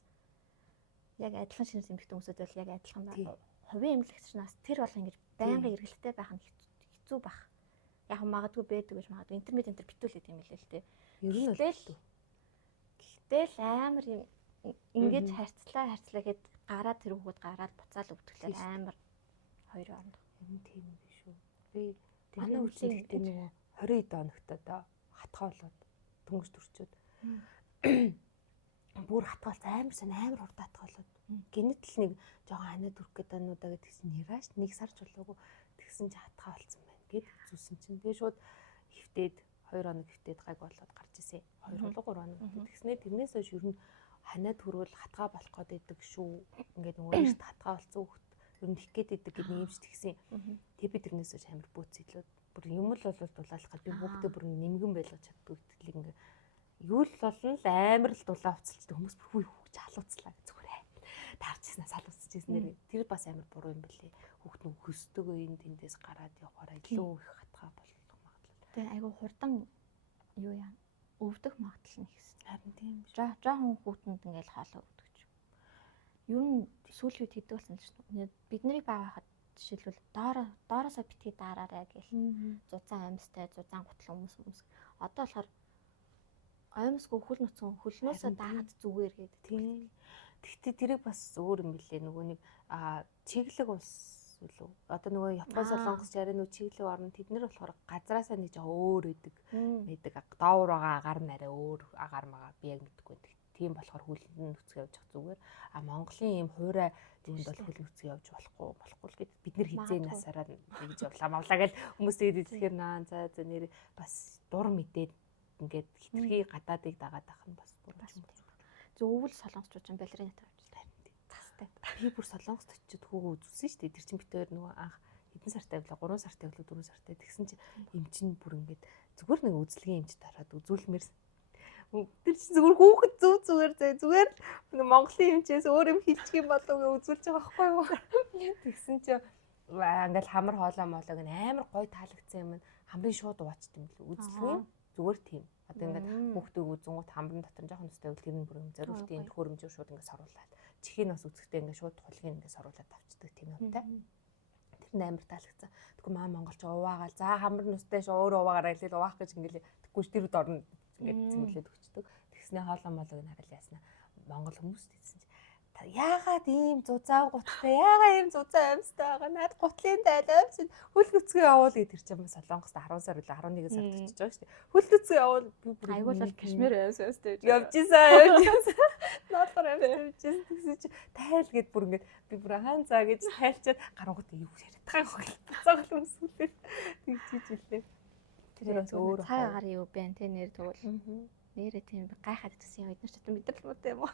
яг адилхан шинж тэмдэгтэн хүмүүсд бол яг адилхан байна. Хувийн имлэгчнээс тэр бол ингэж байнга эргэлттэй байх нь хэцүү байх. Яг магадгүй байдаг гэж магадгүй интернет битүүлээд юм хэлээ л дээ. Ер нь Гэхдээ л амар юм ингэж харьцлаа гэхэд гараад тэр хүүхэд гараад буцаал өвтгөлээр амар хоёр онд. Юм тийм биш үү. Би тэрний үеийнхдээ нөгөө 20 хоногт одоо хатгаа болоод дөнгөж төрчөөд бүр хатгаалц амар сан амар хурд хатгаалаад гинэт л нэг жоохон ханаа дүрх гэдэг ануудаа гэдгсэн нэраш нэг сарч болоогүй тэгсэн чи хатгаа болсон байна гэд зүсэн чинь тэгээ шууд хөвтээд 2 хоног хөвтээд гайг болоод гарч ирсэн 2 3 хоног тэгснээр тэрнээс хойш ер нь ханаа төрвөл хатгаа болох гээд байдаг шүү ингээд нөгөө эрт хатгаа болсон хөхт ер нь их гээд байдаг гэдэг нэг юм шиг тэгсэн тэг би тэрнээс хойш амар бөөц идлүүд бүр юм л бол дулаалах гад би бүгдээ бүр нэмгэн байлгаж чаддаг гэтэл ингээд юу л болно л амар л дулаа уцалчдаг хүмүүс бүр хүү хөвч халууцлаа зүгээр таарчснаас халууцчихсэн нэр тэр бас амар буруу юм бэлээ хүүхд нь хөсдөг энэ тэндээс гараад явахаараа илүү их хатгаа болох магадлал. Тэгээ айгу хурдан юу яа өвдөх магадлал нь ихсэн. Харин тийм жоохон хүүхэнд ингээл хоолоо өвдөг ч. Ер нь сүүлийн үед хэдэг болсон л шүү дээ. Бид нарыг байгаад жишээлбэл доороосоо битгий дараарай гэл. Зузаан амьстай, зузаан гутал хүмүүс. Одоо болохоор аймсгүй хөл нуцсан хөлнөөсөө дагаад зүгээр гэдэг. Тийм. Гэхдээ тэрийг бас өөр юм билээ нөгөө нэг чиглэг улс үлээ. Одоо нөгөө Япон солонгос жарийн нөгөө чиглэг орн тэднэр болохоор газраасаа нэг жоо өөр байдаг. Доовор байгаа агаар нь арай өөр агаар магаа би яг мэдгүй. Тийм болохоор хөлөнд нөцгөө явж явах зүгээр. Монголын ийм хуурай юунд бол хөл нөцгөө явж болохгүй л гэд бид нэр хизээ насаараа ингэж явлаа мавлаа гэж хүмүүс идэхээр наа за нэр бас дур мэдээд ингээд хитрхи гадаадыг дагаад ах нь бас бүр юм. Зөв өвөл солонгосчууд балерина тавьж талтай. Би бүр Солонгост очиод хүүгөө үзүүлсэн шүү дээ. Тэр чинь бит хоёр нөгөө анх хэдэн сартай байлаа? 3 сартай байлаа, 4 сартай. Тэгсэн чинь эмчин бүр ингээд зүгээр нэг үзлэгийн эмчд хараад үзүүлмээр. Тэр чинь зүгээр хүүхэд зүгээр зүгээр Монголын эмчээс өөр юм хэлчих юм болов уу үзүүлж байгаа байхгүй юу? Тэгсэн чинь ингээл хамар хоолой моолог амар гоё таалагдсан юм. Хамрын шууд уучт юм л үзлэгийн зүгээр тийм. Одоо ингээд хүүхдүүд үзэнгүүт хамрын дотор жоохон өстэй үл гэрэн бүр юм зориултын хөрөмжөөр шууд ингээд саруулаад. Чихийг бас үзэхдээ ингээд шууд хулгийг ингээд саруулаад авчдаг тийм юм та. Тэр амар таалагдсан. Тэгвэл маа монголч уваагаал. За хамар нүстэй ш өөр уваагаараа хэлээд угаах гэж ингээд тэггүй ш тэр орно ингээд цэвэрлээд өгчдөг. Тэгснээ хоолой молог нь хараад яснаа. Монгол хүмүүс гэсэн чи яагаад ийм зузаан гуттай яагаад ийм зузаан амьстай байгаа наад гутлын дайлаас хөл нүцгэн явуул гэдэг чинь Солонгост 10 сар үл 11 сард очиж байгаа шүү дээ. Хөл нүцгэн явуул би бүр айгуулал кашмир амьстай явжсэн. Ноолор амьстай гэсэн чи тайл гэд бүр ингээд би бүр хаан заа гэж тайлчаад гарангууд юу яриад байгаа юм бэ? Цагаал өмсүүлээ. Тэгж хэлээ. Тэр бас өөр цаа агаар юу бэ те нэр тэгвэл нэрээ тийм гайхаад гэсэн юм эдгээр ч мэдрэл муутай юм уу?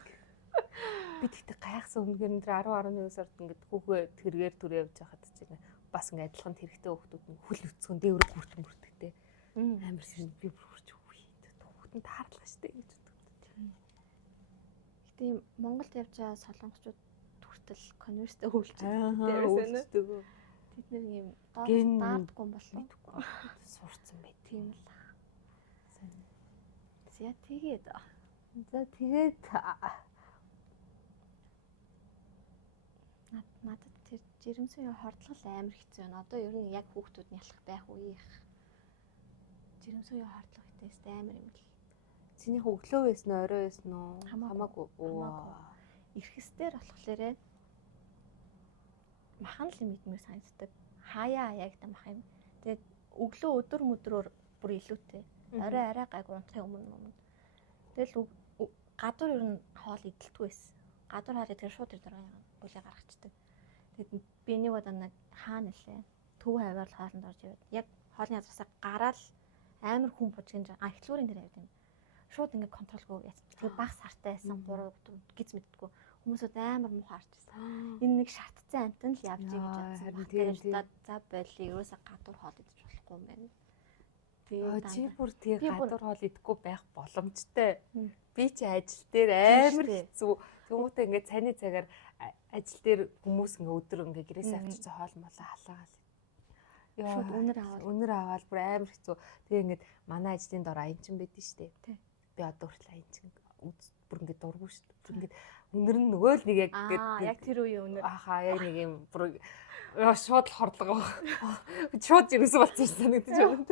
Би тэгтээ гайхсан өмнөөр нь 10 11 сард ингээд хүүхээ тэргээр түрээ явж байхад чинь бас ингээд адилхан тэрэгтэй хүүхдүүд нь хөл өцгөн дээврэг бүртгтэй амар шин би бүрч үгүй хүүхэд нь таарлаа штэ гэж боддог. Гэтэ Монголд явж байгаа солонгочууд хүртэл конверстэй хөвлөж тэд нэг юм даардгүй болов сурцсан байт тийм л. За тэгээд надад тэр жирэмсийн хордлол амар хэцүү байна. Одоо ер нь яг хүүхдүүд нь ялах байх үеийнх. Жирэмсийн хордлого итэс амар юм л. Чиний өглөө байсан уу, орой байсан уу? Хамаагүй. Ирэхсдэр болохоор махан л мэдмээр санагддаг. Хаяа ягтай мах юм. Тэгээд өглөө өдөр мөдрөөр бүр илүүтэй. Орой арай гайгүй унтахын өмнө. Тэгэл гадуур ер нь хоол идэлтгүй байсан. Гадуур хараад тэр шууд тэр дараа гулаа гаргацдаг. Тэгэд би нэг удаа нэг хаана нэлээ. Төв хаваар л хоолнд орж яваад яг хоолны язгасаа гараал амар хүн бужигнж эхлүүрийн дээр явд юм. Шууд ингээ контролгүй яц. Тэгээ баг сартай байсан 3 гиз мэддэггүй. Хүмүүсүүд амар муухай харчихсан. Энэ нэг шатцсан амтан л явж байгаа гэж бодсон. За болий ерөөсө гадуур хоол идэж болохгүй юм байна. Тэгээ чи бүр тэгээ гадуур хоол идэхгүй байх боломжтой. Би чи ажил дээр амар хэцүү. Тэгмүүтээ ингээд цайны цагаар ажил дээр хүмүүс ингээ өдөр ингээ гэрээсээ авчирсан хоол молоо халаагаал. Шууд өнөр аваад бүр амар хэцүү. Тэгээ ингээд манай ажлын дор аянчин байдэн штэ. Би одоо хүртэл аянчин бүр ингээ дурггүй штэ. Бүр ингээ өнөр нь нөгөө л нэг яг тэр үеийн өнөр. Ахаа яг нэг юм бүр шууд л хордлого. Шууд жирэмсэн болсон санагдаж байна.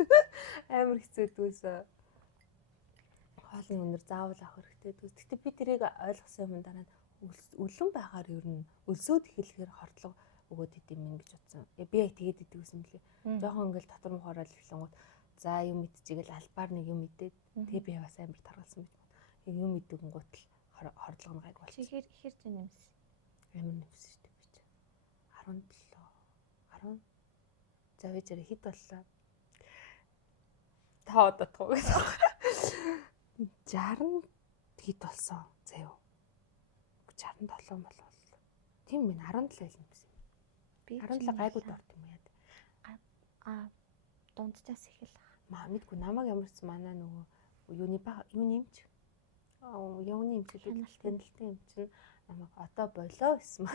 Амар хэцүү дүүсэн. Хоолны өнөр заавал авах хэрэгтэй дүүс. Гэтэ би тэрийг ойлгосон юм дараа нь өлөн байгаар ер нь өлсөөд эхлэхээр хордлого өгөөд идэм юм гэж бодсон. Би яг тэгээд идэв гэсэн мөлий. Жохон ингээл дотор мохорол эхлэнгууд за юм идчихгээл албаар нэг юм идээд тэгээ би бас амар таргалсан байж байна. Юм идэнгүүт л хордлого нь гайг болчих. Чи хэр ч нэмсэн. Амар нэмсэн шүү дээ би чи. 17 10 за би зэрэг хэд боллоо. Та одоо туу гэж. 60 хэд болсон заяа. 67 болов. Тийм минь 17 л нэмсэн. Би 17 гайгүй дорт юм яа. Дундчаас эхэл. Маа мэдгүй намайг ямарч манай нөгөө юуны эмч. Юуны эмч л тэнэлтэн эмч нь намайг одоо болоо гэсэн.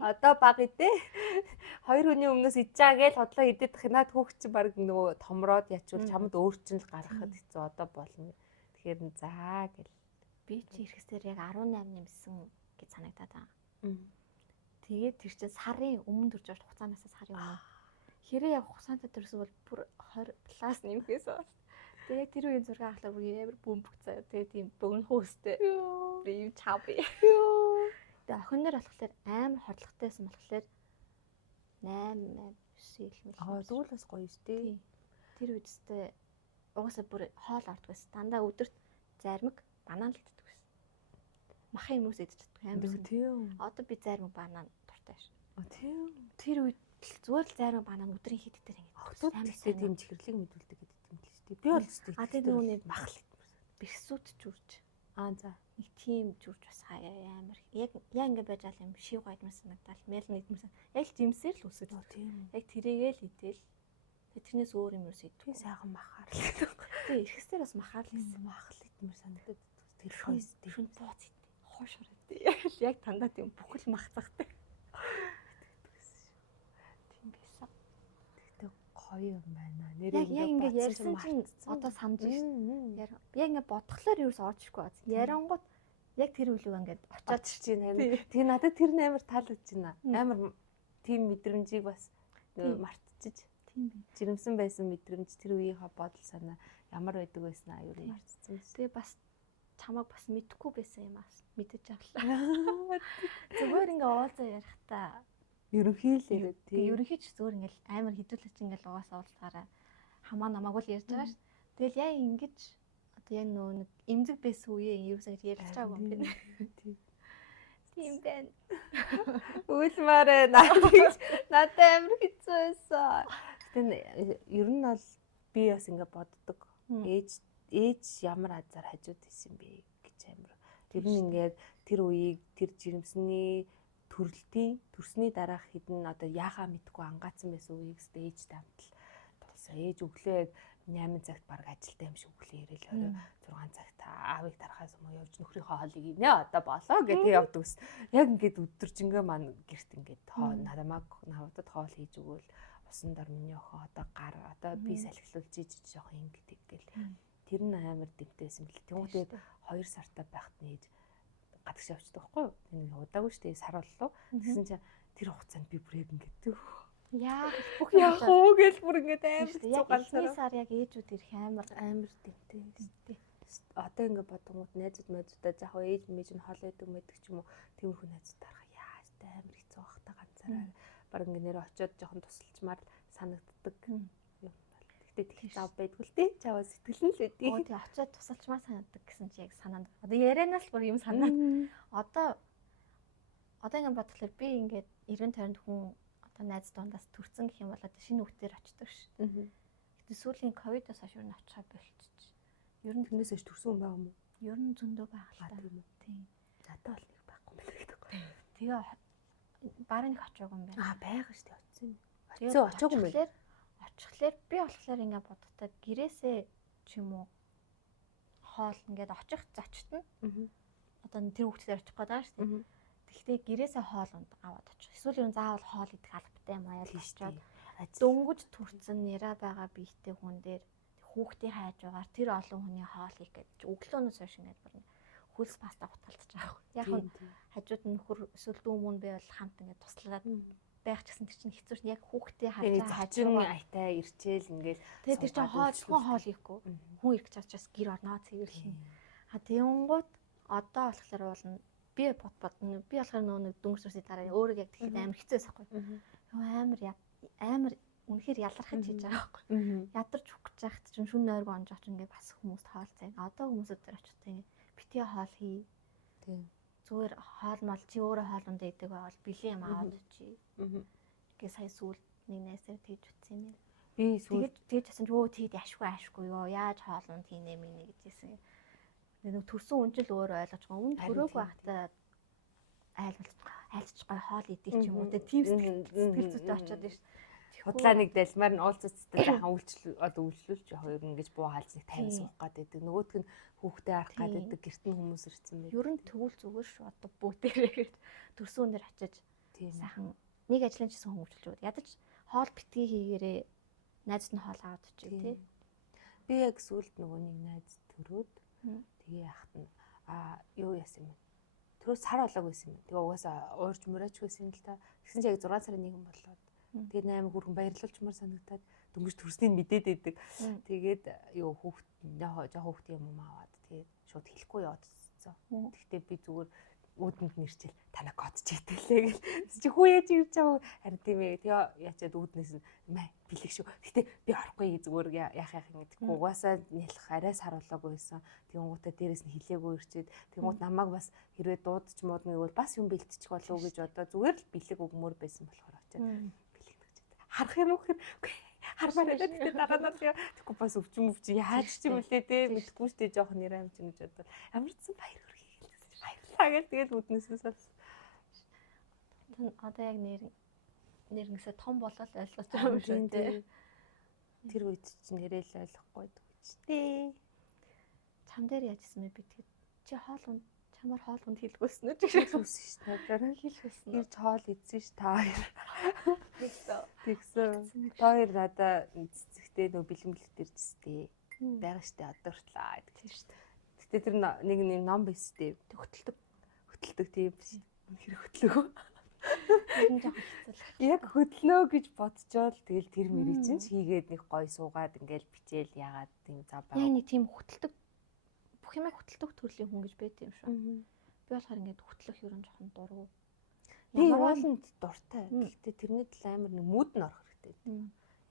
Одоо баг идэ. 2 өдрийн өмнөөс идэж байгаа гэж хотлоо идэх наад хүүхд чи баг нөгөө томроод ячвал чамд өөрчн л гаргахад хэцүү одоо болно. Тэгэхээр заа гэл. Би чи ирэхсээр яг 18 нэмсэн гэж санагдаад байгаа. Тэгээд тэр чинь сарын өмнө төрж байгаа хугацаанаас сарын өмнө. Хэрэг яг хугацаантай төрсөн бол бүр 20 плюс нэмэхээс байна. Тэгээд яг тэр үеийн зураг авахлаа бүр амар бөмбөг заяа. Тэгээд тийм богино хөөстэй. Би юм чаби. Тэгээд охин нар болохоор амар хордлоготойсэн болохоор 8 9 хэлмэл. Дүүл бас гоё өстэй. Тэр үедээ угаасаа бүр хоол ортгоос дандаа өдөрт зармиг банан л иддэг байсан. Махын хүмүүс идчихдэг амар тийм. Одоо би зармиг банан дуртай ш. Тийм. Тэр үед зүгээр л зармиг банан өдрийн хэд дээр ингэ амар сайн тийм чихэрлэг мэдүүлдэг гэдэг юм л шүү дээ. Би бол тэгээд нүуний махал бэрсүүд ч үрж. За. Нэг тийм зүрж бас амар. Яг ингэ байж байгаа юм шив гайдмар санагдал. Мэл нэгмсэн. Яг жимсээр л үсэж. Тийм. Яг тэрийгээ л идэл. Тэрнээс өөр юм ерөөс идэв. Сайхан махаар. Тэгээ ирэхсээр бас махаар л гэсэн. Махал идмэр санагдаад тэр шүн бууц идэв. Хоошор идэв. Яг тандаа тийм бүхэл мах цагтай. Тийм байсан. Тэгтээ гоё юм байна. Яг ингэ ярьсан чинь одоо санаж байна. Яг ингэ бодглохлоор ерөөс орж ирэхгүй бац. Ярангууд яг тэр үлэг ингээд очиад чинь харин. Тэгээ надад тэр амар таалагдж байна. Амар тийм мэдрэмжийг бас мартчихж. Тийм бай. Жирэмсэн байсан мэдрэмж тэр үеийнхээ бодол санаа ямар байдаг байснаа юу марцсан. Тэгээ бас чамайг бас мэдхгүй байсан юм аа мэдэж авлаа. Зүгээр ингээ уулзаа ярихдаа ерөнхийдөө тийм ерөнхийд зүгээр ингээл амар хэдүүлж ингээл угаасаа уулзгаараа хамаа намаагүй л ярьж байгаа ш. Тэгэл яа ингэж одоо яг нөө нэг эмзэг байсан үеэ юусаар ярьж байгаа юм бэ? Тийм байна. Үйлмээрээ надад амар хэцүү байсан. Гэтэ ер нь бол би бас ингээ боддог. Ээж ямар азар хажууд исэн бэ гэж амар. Тэр нь ингээд тэр үеийг тэр жирэмсний төрсний дараах хідэн одоо яахаа мэдгүй ангаацсан байсан үеийг ээжтэй хамтал тулсан. Ээж өглөө 8 цагт баг ажилдаа юм шиг өглөө ирээл орой 6 цагт аавыг тарахаас өмнө явж нөхрийнхөө хоолыг инээ одоо болоо гэдэг явдаг ус. Яг ингээд өдөржингөө маань гэрт ингээд надад хоол хийж өгөөл усан дор миний охин одоо гар одоо би салхилуулж иж жоох юм гэдэг гэл тэр нь амар дэвтэйсэн бэл. Тэгвэл 2 сартаа байхад нээж гадагш явчихдаг байхгүй юу? Нэг удаагүй шүү дээ сар боллоо. Тэгсэн чинь тэр хугацаанд би бүр яг ингээд яа бүх яах уу гэж бүр ингээд амар ганцаар сар яг ээжүүд ирэх амар дэвтэй. Одоо ингээд бодгоомод найзуудаа заах ээж мэж нь хол идэг мэдэг ч юм уу тиймэрхүү найзууд тарах яаж та амар хэцүү байх та ганцаараа баг ингээд нэр очиод жоохон тусалчмаар санагддаг юм бол. Тэгтээ тэг зав байдгүй л дээ. Чаваа сэтгэл нь л үдий. Оо тий очиод тусалчмаар санагддаг гэсэн чи яг санаанд. Одоо ярианаас бүр юм санаад. Одоо ингээд бодглохлоор би ингээд 90 50 хүн одоо найз дундаас төрцөн гэх юм бол одоо шинэ хүүхдээр очдог ш. Гэтэ сүүлийн ковидоос хойш юу н очихаа болчих. Ер нь тэрнээс ш төрсөн байгаа юм уу? Ер нь зөндөө байгаа л тийм үү. Тийм. Надад бол нэг байхгүй юм байна гэдэг. Тэгээ барын их очоогүй юм байна. Байгаа ш тий очсон. Очоогүй юм байна. Очихлаар би болохоор ингээд бодохтой гэрээсээ ч юм уу хоол ингээд очих зочд нь одоо тэр хүүхдээр очих гээд байгаа ш. Гэхдээ гэрээсээ хоол аваад очих. Эсвэл юм заавал хоол идэх албатай юм аяа л очиод дөнгөж төрцөн нэраа байгаа биетэй хүн дээр хүүхдийн хайжуугаар тэр олон хүний хоол хийх гэж өглөөнөөс хойш ингээд бүр хөлс паста гутгалдаж байгаа. Яг нь хажууд нь нөхөр эсвэл дүү мөн би бол хамт ингээд туслаад байх ч гэсэн тэр чинь хэцүү шин яг хүүхдээ хажуугаар айтаа ирчээл ингээд тэгээ тэр чинь хоол хийхгүй хүн ирэх гэж чаас гэр орноо цэвэрлэн. Тэнгууд одоо болохоор уулна би болохоор нэг дөнгөсрөөсний дараа өөрөө яг тэгэхэд амар хэцүү байсаахгүй. Амар үнэхээр ялархаж хийж байгаа байхгүй. Ядарч хөөх гэж байхад чинь шүн нойрго онжооч ингээд бас хүмүүст хоол цайг. Одоо хүмүүсүүд дээр очиж тийм бити хоол хий. Тийм. Зүгээр хоол мал чи өөрөө хоолондоо идэг байвал бэлэн юм аваад чи. Гээ сая сүүл нэг найсаар тэгж утсан юм. Би сүүл тэгж асан ч өө тэгэд ашгүй ёо яаж хоолнд хийнэ минь гэжсэн. Нэг төрсөн үнжил өөрөө ойлгож байгаа. Үн төрөөг байхдаа айлч гой хоол идэх ч юм уу тийм сэтгэл зүйтэй очиод ш. Худлаа нэг дэлмаар нь уулзцтай жаахан үйлчлүүлж яг ер нь ингэж буу хаалц нэг 50 суух гэдэг. Нөгөөдг нь хүүхдээ арах гэдэг гэрт нь хүмүүс ирсэн байх. Ер нь тэгвэл зүгээр шүү. Одоо бүүтээрээ гэж төрсөн өнөр очиж сайхан нэг ажлын чисэн хүмүүжүүлж өгöd. Ядаж хоол битгий хийгээрээ найз нь хоол аваад очив тий. Би яг сүлд нөгөө нэг найз төрөөд тэгээ яхад нь юу яасан юм бэ? Төрөө сар болоог байсан юм. Тэгээ угаасаа уурж мөрөөч байсан юм л та. Тэгсэн чинь яг 6 сарын 1 болоод тэгээд 8 хүрхэн баярлуулчмаар санагтаад дөнгөж төрснийг мэдээд идэг. Тэгээд юу хүүхд юм аваад тэгээд шууд хэлэхгүй яваадсан. Тэгтээ би зүгээр үүдэнд нэрчил танаа кодч итгэлээ гэл. Чи хүү яаж ирж байгаа харин тийм ээ. Тэгээ яачаад үүднээс маа бэлэг шүү. Гэтэ би орохгүй зүгээр яах юм гэдэггүй. Угаасаа нялх арай сар болоогүй байсан. Тэнгуутаа дээрээс нь хилээгүй ирчээд тэнгуут намайг бас хэрвээ дуудаж муудна гэвэл бас юм бэлтчих болов уу гэж одоо зүгээр л бэлэг өгмөр байсан болохоор очиад харах юм уу гэхээр Хармаар байдаг. Тэгээд дараа нь тэгэхгүй бас өвчин яаж ч юм үлээ те мэдгүй штэ жоохон нэр амж юм гэж бодвол амарцсан баяр хүргэе гэлээ. Баярлаа гэж тэгээд үднэсээс одоо яг нэрнээсээ том болол ойлгож байгаа юм шүү дээ. Тэр үед чинь нэрэл ойлгохгүй дүүчтэй. Чам дээр яажсэн бэ би тэгэд чи чамаар хоол унд хэлгүйсэн үү гэж хэлсэн ш. Надаар хэлсэн. Ирж хоол идсэн ш та хоёр. Тэгсэн. Та хоёр надаа цэцэгтэй нөө бэлэмблэх дэржстэй. Бага штэ одоо хүртлээ гэдэг штэ. Гэтэ тэр нэг ном байстэй. Хөтэлдэг тийм биш. Үнэхээр хөтлөөгөө. Яг хөдлөө гэж бодчихвол тэгэл тэр мэрийг чинь хийгээд нэг гой суугаад ингээл бичээл яагаад тийм зав байгаа. Яг нэг тийм хөтэлдэг бүх юм хөтэлдэг төрлийн хүн гэж байт юм шүү. Би болохоор ингээд хөтлөх юм жоохон дургу. Би ууланд дуртай. Гэхдээ тэрний тал амар нэг мууд нь орох хэрэгтэй.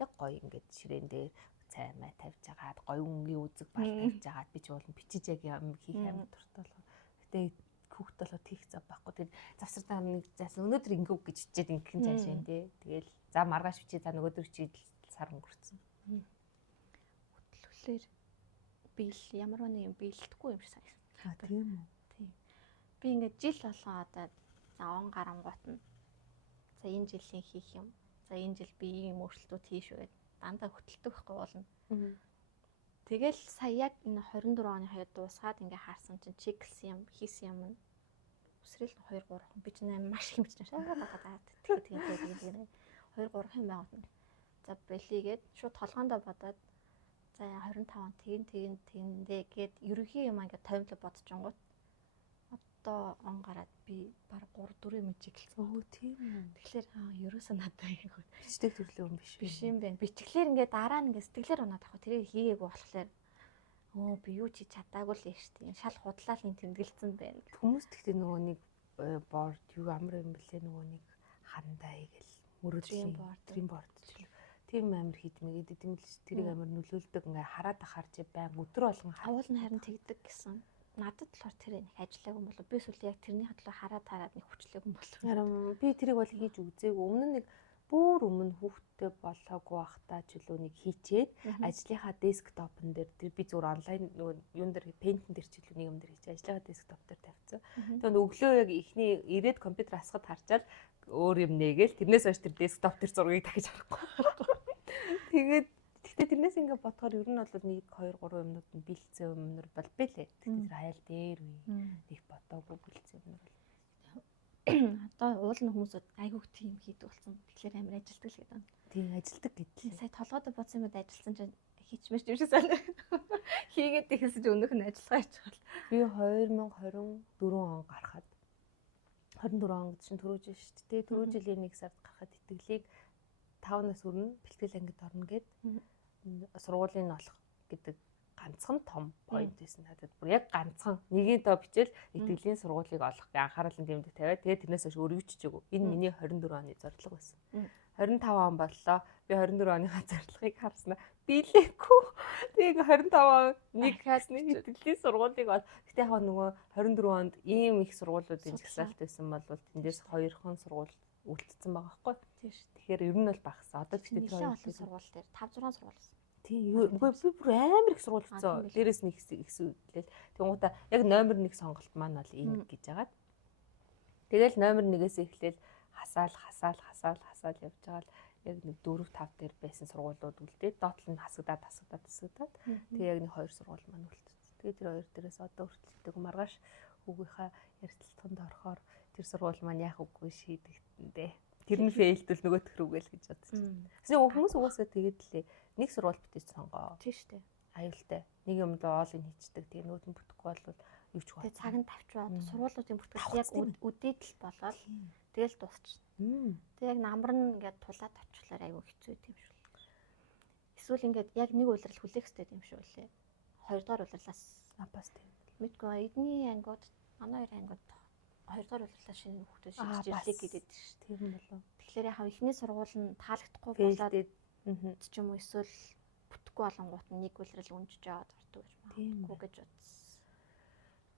Яг гой ингээд ширээн дээр цай май тавьж агаад гой өнгийн үзэг бал тавьж агаад би ч ууланд бичиж яг юм хийх амар дуртай болов. Гэтэ хүүхд болоод хийх зав байхгүй. Тэгээд завсартаа нэг заасан өнөөдөр ингэв гэж хичээд ингэх нь цаашаа тий. Тэгэл за маргааш бичээ за нөгөөдөр чийдэл сар өнгөрцөн. Хөтлөхлөөр биел ямар нэг юм биелдэхгүй юм шиг санагдав. Тийм үү. Тийм. Би ингээд жил болгоо одоо за он гарангуут нь. За энэ жилийн хийх юм. За энэ жил би ийм өөрчлөлтүүд хийш үү гэдэг дандаа хөтэлдэг байхгүй болно. Тэгэл сая яг энэ 24 оны хаяад дуусгаад ингээ харсан чинь чиглсэн юм, хийсэн юм нь өсрөл 2 3 хүн би ч маш их хэмжиж байна. Тэгээд 2 3 хүн байгаад. За бэлийгээд шууд толгоондоо бодоод за 25 он тэгэндээ гээд ерөнхий юм ингээ тоймлог бодчихгонгууд одоо он гараад би баг 3 4 юм чиглсэн. Өө тийм үү. Тэгэхээр ерөөсөө надад ингэ бичдэг төрлөө юм биш юм байна. Бичглээр ингээ дараа нь ингээ сэтгэлээр унаад авах тэрийг хийгээгүй болохоор би юу ч чадаагүй л яаш тийм шал худлаалын тэмдэглэсэн байна. Хүмүүс тэгтээ нөгөө нэг борд юу амар юм бэлээ нөгөө нэг хандаа гэл мөрөдлийн борд тийм амар хийдмээ гэдэг юм л тэрийг амар нөлөөлдөг ингээ хараад ахарч байн өдөр болгон уул нь харин тэгдэг гэсэн. Надад болохоор тэр их ажиллаагүй юм болов. Би сүүл яг тэрний хатлаа хараад нэг хүчлээгүй юм болов. Харин би тэрийг бол хийж үзээгүй. Өмнө нэг бүр өмнө хүүхдтэй болоогүй байхдаа ч илүү нэг хийчээд ажлынхаа десктопн дээр тэр би зүгээр онлайн нөгөө юун дээр пентэн дээр ч илүү нэг юм дээр хийж ажлынхаа десктоп дээр тавьчихсан. Тэгээд өглөө яг ихний ирээд компьютер асахад харчаал өөр юм нээгээл тэрнээс хойш тэр десктоп дээр зургийг дахиж харахгүй. Тэгээд гэхдээ тэрнээс ингээ бодохоор ер нь бол 1 2 3 юмнууд нь бэлдсэн юмнууд бол бэлээ. Тэгэхээр хаяал дээр үе их бодоогүй бэлдсэн юмнууд. Одоо уулын хүмүүсүүд айгүйх тийм хийдэг болсон. Тэгэхээр амар ажилтдаг л гэдэг. Тийм ажилтдаг гэдэг. Сая толгойд бодсон юмуд ажилласан чинь хийчмэж юм шиг санаа. Хийгээд ихсэн чинь өнөөх нь ажиллагаа хийчихвэл. Би 2024 он гарахад 24 он гэж чинь түрүү жил шүү дээ. Түрүү жилийн 1 сард гарахад итгэлийг 5-наас өрнө бэлтгэл ангид орно гэд сургуулийн олох гэдэг ганцхан том point байсан надад. Бүр яг ганцхан нэгийн тоо бичээл итгэлийн сургуулийг олох гэ анхааралын тэмдэг тавиад тэгээд тэрнээс хойш өөрөө бичээгүй. Энэ миний 24 оны зорилго байсан. 25 он боллоо. Би 24 оныхаа зорилгыг харснаа биелээгүй. Тэгээд 25 он нэг хасны итгэлийн сургуулийг ол. Гэтэ яг нөгөө 24 онд ийм их сургуулиудын жагсаалт байсан бол тэндээс 2 хон сургууль үлдсэн байгаа байхгүй. Тийм шүү. Тэгэхээр ер нь бол багасаа. Одоо гэхдээ тэр хоёр сургууль дээр 5 6 сургууль байсан. Тийм үгүй би бүр амар их сургууль хийсэн. Дээрээс нэг ихсүүлэл. Тэнгуудаа яг номер 1 сонголт маань бол энэ гэж яагаад. Тэгэл номер 1-ээс эхлээл хасаал явж байгаа л яг нэг 4 5 дээр байсан сургуулиуд үлдээд доотлол нь хасагдаад. Тэгээ яг нэг 2 сургууль маань үлдсэн. Тэгээ тэр хоёр дээрээс одоо хүртэлдэг маргааш хүүгийнхаа ярилцлаганд орохоор тэр сургууль маань яах үгүй шийдэгдэндээ. Тэр нь фейлдэл нөгөө төгрөгөл гэж бодчих. Тэсний хүмүүс угаасаа тэгээд лээ. Нэг сургууль битэж сонгоо. Тийм шүү дээ. Аюултай. Нэг юмд оолыг хийчдэг. Тэгээ нүүд нь бүтэхгүй болвол юу ч байгаа. Тэгээ цаг нь тавьчваад сургуулиудын бүртгэл яг үдээдэл болоод тэгэл дуусчихсан. Тэгээ яг намар нь ингээд тулаад тавьчихлаар аюу хэцүү юм шүү. Эсвэл ингээд яг нэг улирал хүлээх хэрэгтэй юм шүү лээ. 2 дахь улирлаас апас тийм. Мэдгүй эдний ангууд манай 2 ангууд 2 дахь улирлаас шинэ хүүхдүүд шинж ирлээ гэдэг шүү. Тийм болов. Тэгэхээр яхаа ихний сургууль нь таалагдахгүй болоод ч юм уу эсвэл бүтэхгүй болонгууд нь нэг улирал үнжиж аваад ордог гэж магадгүй гэж бодсон.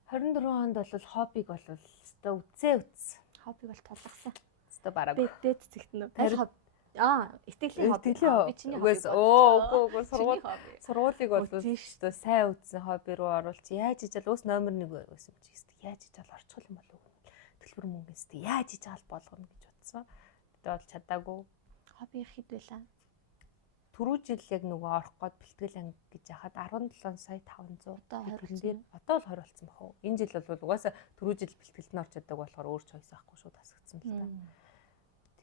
24 онд бол хоббиг бол өстой үтс. Хоббиг бол тулгсан. Өстой бараг. Дээд цэгтнэ. Итгэлийн хобби. Би чиний Үгүй сургуулийг бол өстой сайн үтсэн хобби руу оруулж яаж ижил ус номер 1 байсан чи яаж ижил орчих юм болов уу? Төлбөр мөнгөс яаж ижил болгоно гэж бодсон. Тэгтээ бол чадаагүй. Хобби хэд байлаа? Түрүү жил яг нөгөө орох гээд бэлтгэл анги гэж яхад 17 сая 500 тэрэн дээр одоо л 20 болсон бах уу. Энэ жил бол угаасаа түрүү жил бэлтгэлд нь орж чаддаг болохоор өөр choice авахгүй шүү тасагдсан л та.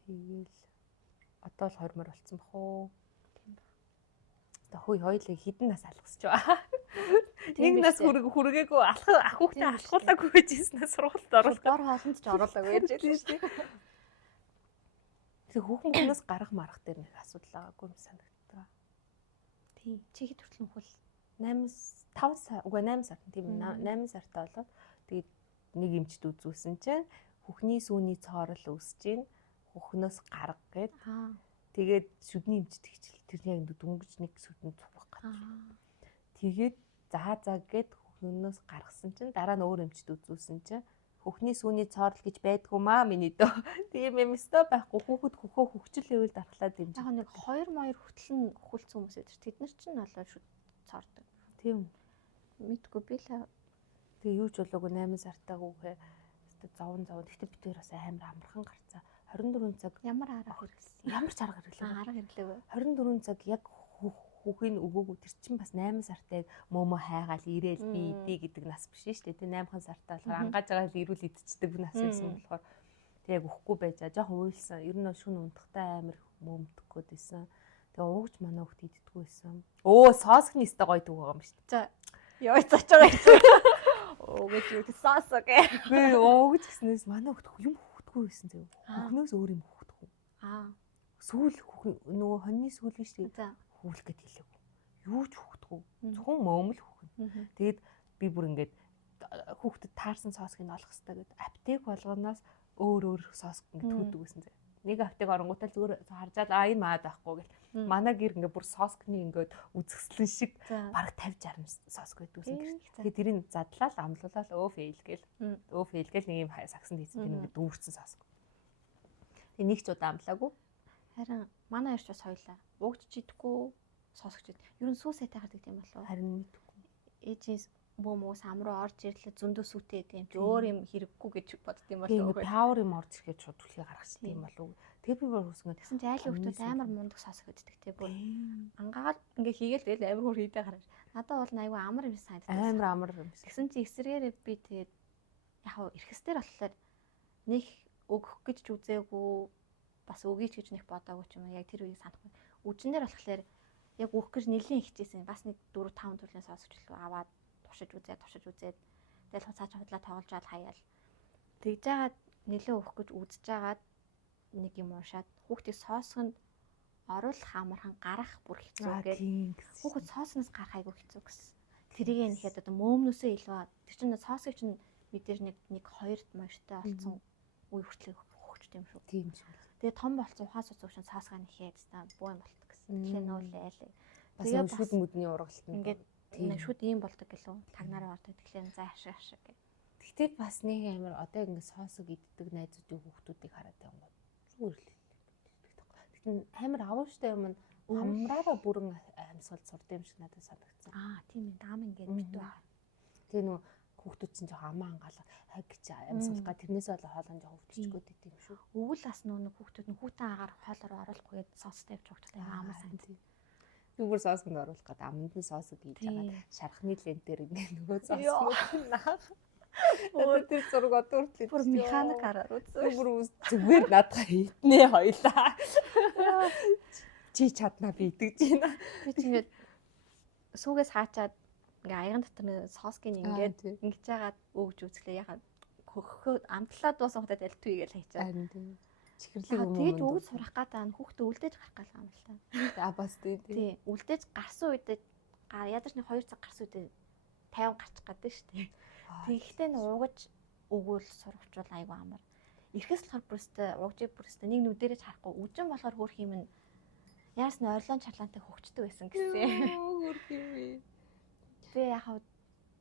Тэгээл одоо л 20 болсон бах уу. За хөөе хоёлыг хідэн нас алгасч байгаа. Нэг нас хүргээгүй ах хүүхдээ алхуулаагүй байжснаа сургуульд оруулах. Бор хоолнд ч оруулаагүй яаж хэлсэн шүү дээ. Тэгээ хүүхнээс гарах марах дээр нэг асуудал байгаагүй юм санагддаг. Тийм. Чи хэд хүртэл нөхөл 5 сар үгүй 8 сар тийм 8 сартаа болоод тэгээд нэг эмчд үзүүлсэн чинь хүүхний сүүний цоорол үүсэж гин хүүхнээс гарга гээд тэгээд шүдний эмчд хичээл тэр яг дүнгэж нэг сүдэн цугах гэж. Тэгээд заа гээд хүүхнээс гаргасан чинь дараа нь өөр эмчд үзүүлсэн чинь хүүхний сүүний цоорол гэж байдгүй маа миний дөө. Тийм юм өстой байхгүй хүүхэд хөхөө хөвчл хэвэл дархлаад дэмжих. Яг нэг 2 моёр хүртэл нь хөлцсөн хүмүүс байдаг. Тэд нар чинь болоо шүд цоордог. Тийм. Мэдгүй би л тэгээ юу ч болоогүй 8 сартаагүй зовн. Тэгтээ бид хоёр бас амар амархан гарцаа. 24 цаг ямар арга хэрэглэсэн. Ямар ч арга хэрэглэв. Арга хэрэглэв. 24 цаг яг хүүхийн өгөөгүй тэр чинь бас 8 сартай мөмө хайгаал ирээл би идэ гэдэг нас биш шүү дээ. Тэ 8хан сартаа болохоор ангааж байгаа л ирүүл идчихдэг нас байсан болохоор тэг яг өхгүй байжаа. Жохон уйлсан. Ер нь шүн унтахтай амар мөмдөх гээд байсан. Тэгээ уугч манай хөхт иддэггүй байсан. Соосгны өстой гоё дүү байгаа юм шүү дээ. За ёо цаач байгаа юм. Уугч юу соос гэ. Гүй уугч гэснээс манай хөхт юм хөхдөггүй байсан зөө. Хөхнөөс өөр юм хөхдөггүй. Сүүл нөгөө хоньны сүүл гэж тийм хүүлэх гэд хэлээгүй. Юу ч хөхдөггүй. Зөвхөн мөмөл хөөхнө. Тэгээд би бүр ингээд хүүхдэд таарсан соосыг нь олох хэрэгтэй гэдэг. Аптек болгоноос өөр соос ингээд түүдэг гэсэн зэ. Нэг аптек оронгуудаа зүгээр харжаад энэ маад байхгүй гэл. Манай гэр ингээд бүр соскны ингээд үзэсгэлэн шиг бараг 50 60 соск байдгүйсэн гэр. Тэгээд тэрийг задлаад амлуулаад фейл гээл нэг юм сагсанд хийсэн тийм ингээд дүүрсэн соск. Тэгээд нэг ч удаа амлаагүй. Харин манай ярьч бас хоёлаа. Уугч идэггүй, соосгч ид. Ер нь сүүсээ тахдаг юм болов уу? Харин мэдгүй. Ээжээс бөөмөө сам руу орж ирлээ зөндөө сүтэй юм чи өөр юм хэрэггүй гэж бодд юм болов уу? Пауэр юм орж ирэхэд шууд түлхий гаргах юм болов уу? Тэгээ би бүр хүсгэн. Тэгсэн чи айлын хүмүүс амар мундаг соосг иддэг те бүр. Ангаад ингээ хийгээл тэгэл амар хөр хийдэ гараад. Надад бол айгүй амар юм санагдав. Амар юм. Тэгсэн чи эсрэгээрээ би тэгээд яг эрхэстэр болохоор нэг өгөх гэж ч үзээгүй бас өгийч гэж нэг бодоогүй ч юм уу яг тэр үеийг санахгүй. Үжинээр болохоор яг өөх гэж нэлийн хичээсэн. Бас нэг 4 5 төрлийн соосчлоо аваад туршиж үзээд тэгэл хуцаач худлаа тоглож аваад хаяал. Тэгж жагаад нэлээ өөх гэж үзэж жагаад нэг юм уушаад хүүхдийг соосгонд оруулах амархан гарах бүр хэцүү гэдэг. Хүүхэд соосноос гарах айгүй хэцүү гэсэн. Тэрийг нэхэд одоо мөөмнөөсөө илүү тэр чинь соосыг чинь мэдээж нэг 2 морьтой болсон үе хүртэл хөвчт юм шүү. Тийм шүү. Тэгээ том болсон ухаан суцуучин соосгаа нэхэд та буу юм болт гэсэн. Тэгэхээр нүүлээ. Тэгээ шүд мүдний ургалт нь ингээд нэг шүд ийм болдог гэлөө тагнараа ордог. Тэгэхээр за ашиг гэх. Гэхдээ бас нэг амар одоо ингээд соосог иддэг найзуудын хүүхдүүдийг хараад байгаа юм. Зүгээр л. Тэгтэн амар авууштай юм амраараа бүрэн амьсгал сурд юм шиг надад санагдсан. Тийм ээ даам ингээд битүү. Тэгээ нөгөө хүүхдүүд чинь жоохон амаа ангаалаад гэж амьсгалгаа тэрнээс бол хоолон жоохон өвччихгөөд идэв юм шүү. Өвөл бас нөгөө хүүхдүүд нь хүүтэн агаар хоолоор оруулахгүйгээд соостой явж өгчтэй амаа сайн тийм. Зүгээр соосгонд оруулах гэдэг аманд нь соосог хийж байгаа. Шархны лент дээр нөгөө соосгоо наах. Өө тэр зураг одоо хүртэл бүр механик хараад үзсэн. Бүр зүгээр надад хитнээ хоёлаа. Чи чадна би идэж байна. Би ч ингээд сүүгээс хаачаад ингээ аян дотор нэг соскын ингээд ингэж жагаад өгж үзлээ яхаа хөхөө амтлаад дуусах удаад альтгүй гэж хайчаа. Чихэрлэг юм уу? Тэгээд өгж сурах гадаа хүүхдээ үлдээж гарах гал юм л та. Бас тий. Үлдээж гарсан үед ядаж нэг 2 цаг гарсан үед 50 гарчих гадаг шүү дээ. Тэгэхдээ уугаж өгөөл сурахчвал айгу амар. Ирэхээс болохоор бүрстэ уугжийг бүрстэ нэг нүдэрэж харахгүй үжин болохоор хөөх юм нь яарс нь орлон чарлаантай хөвчдөг байсан гэсэн. Хөөх юм. Тэгээ яхав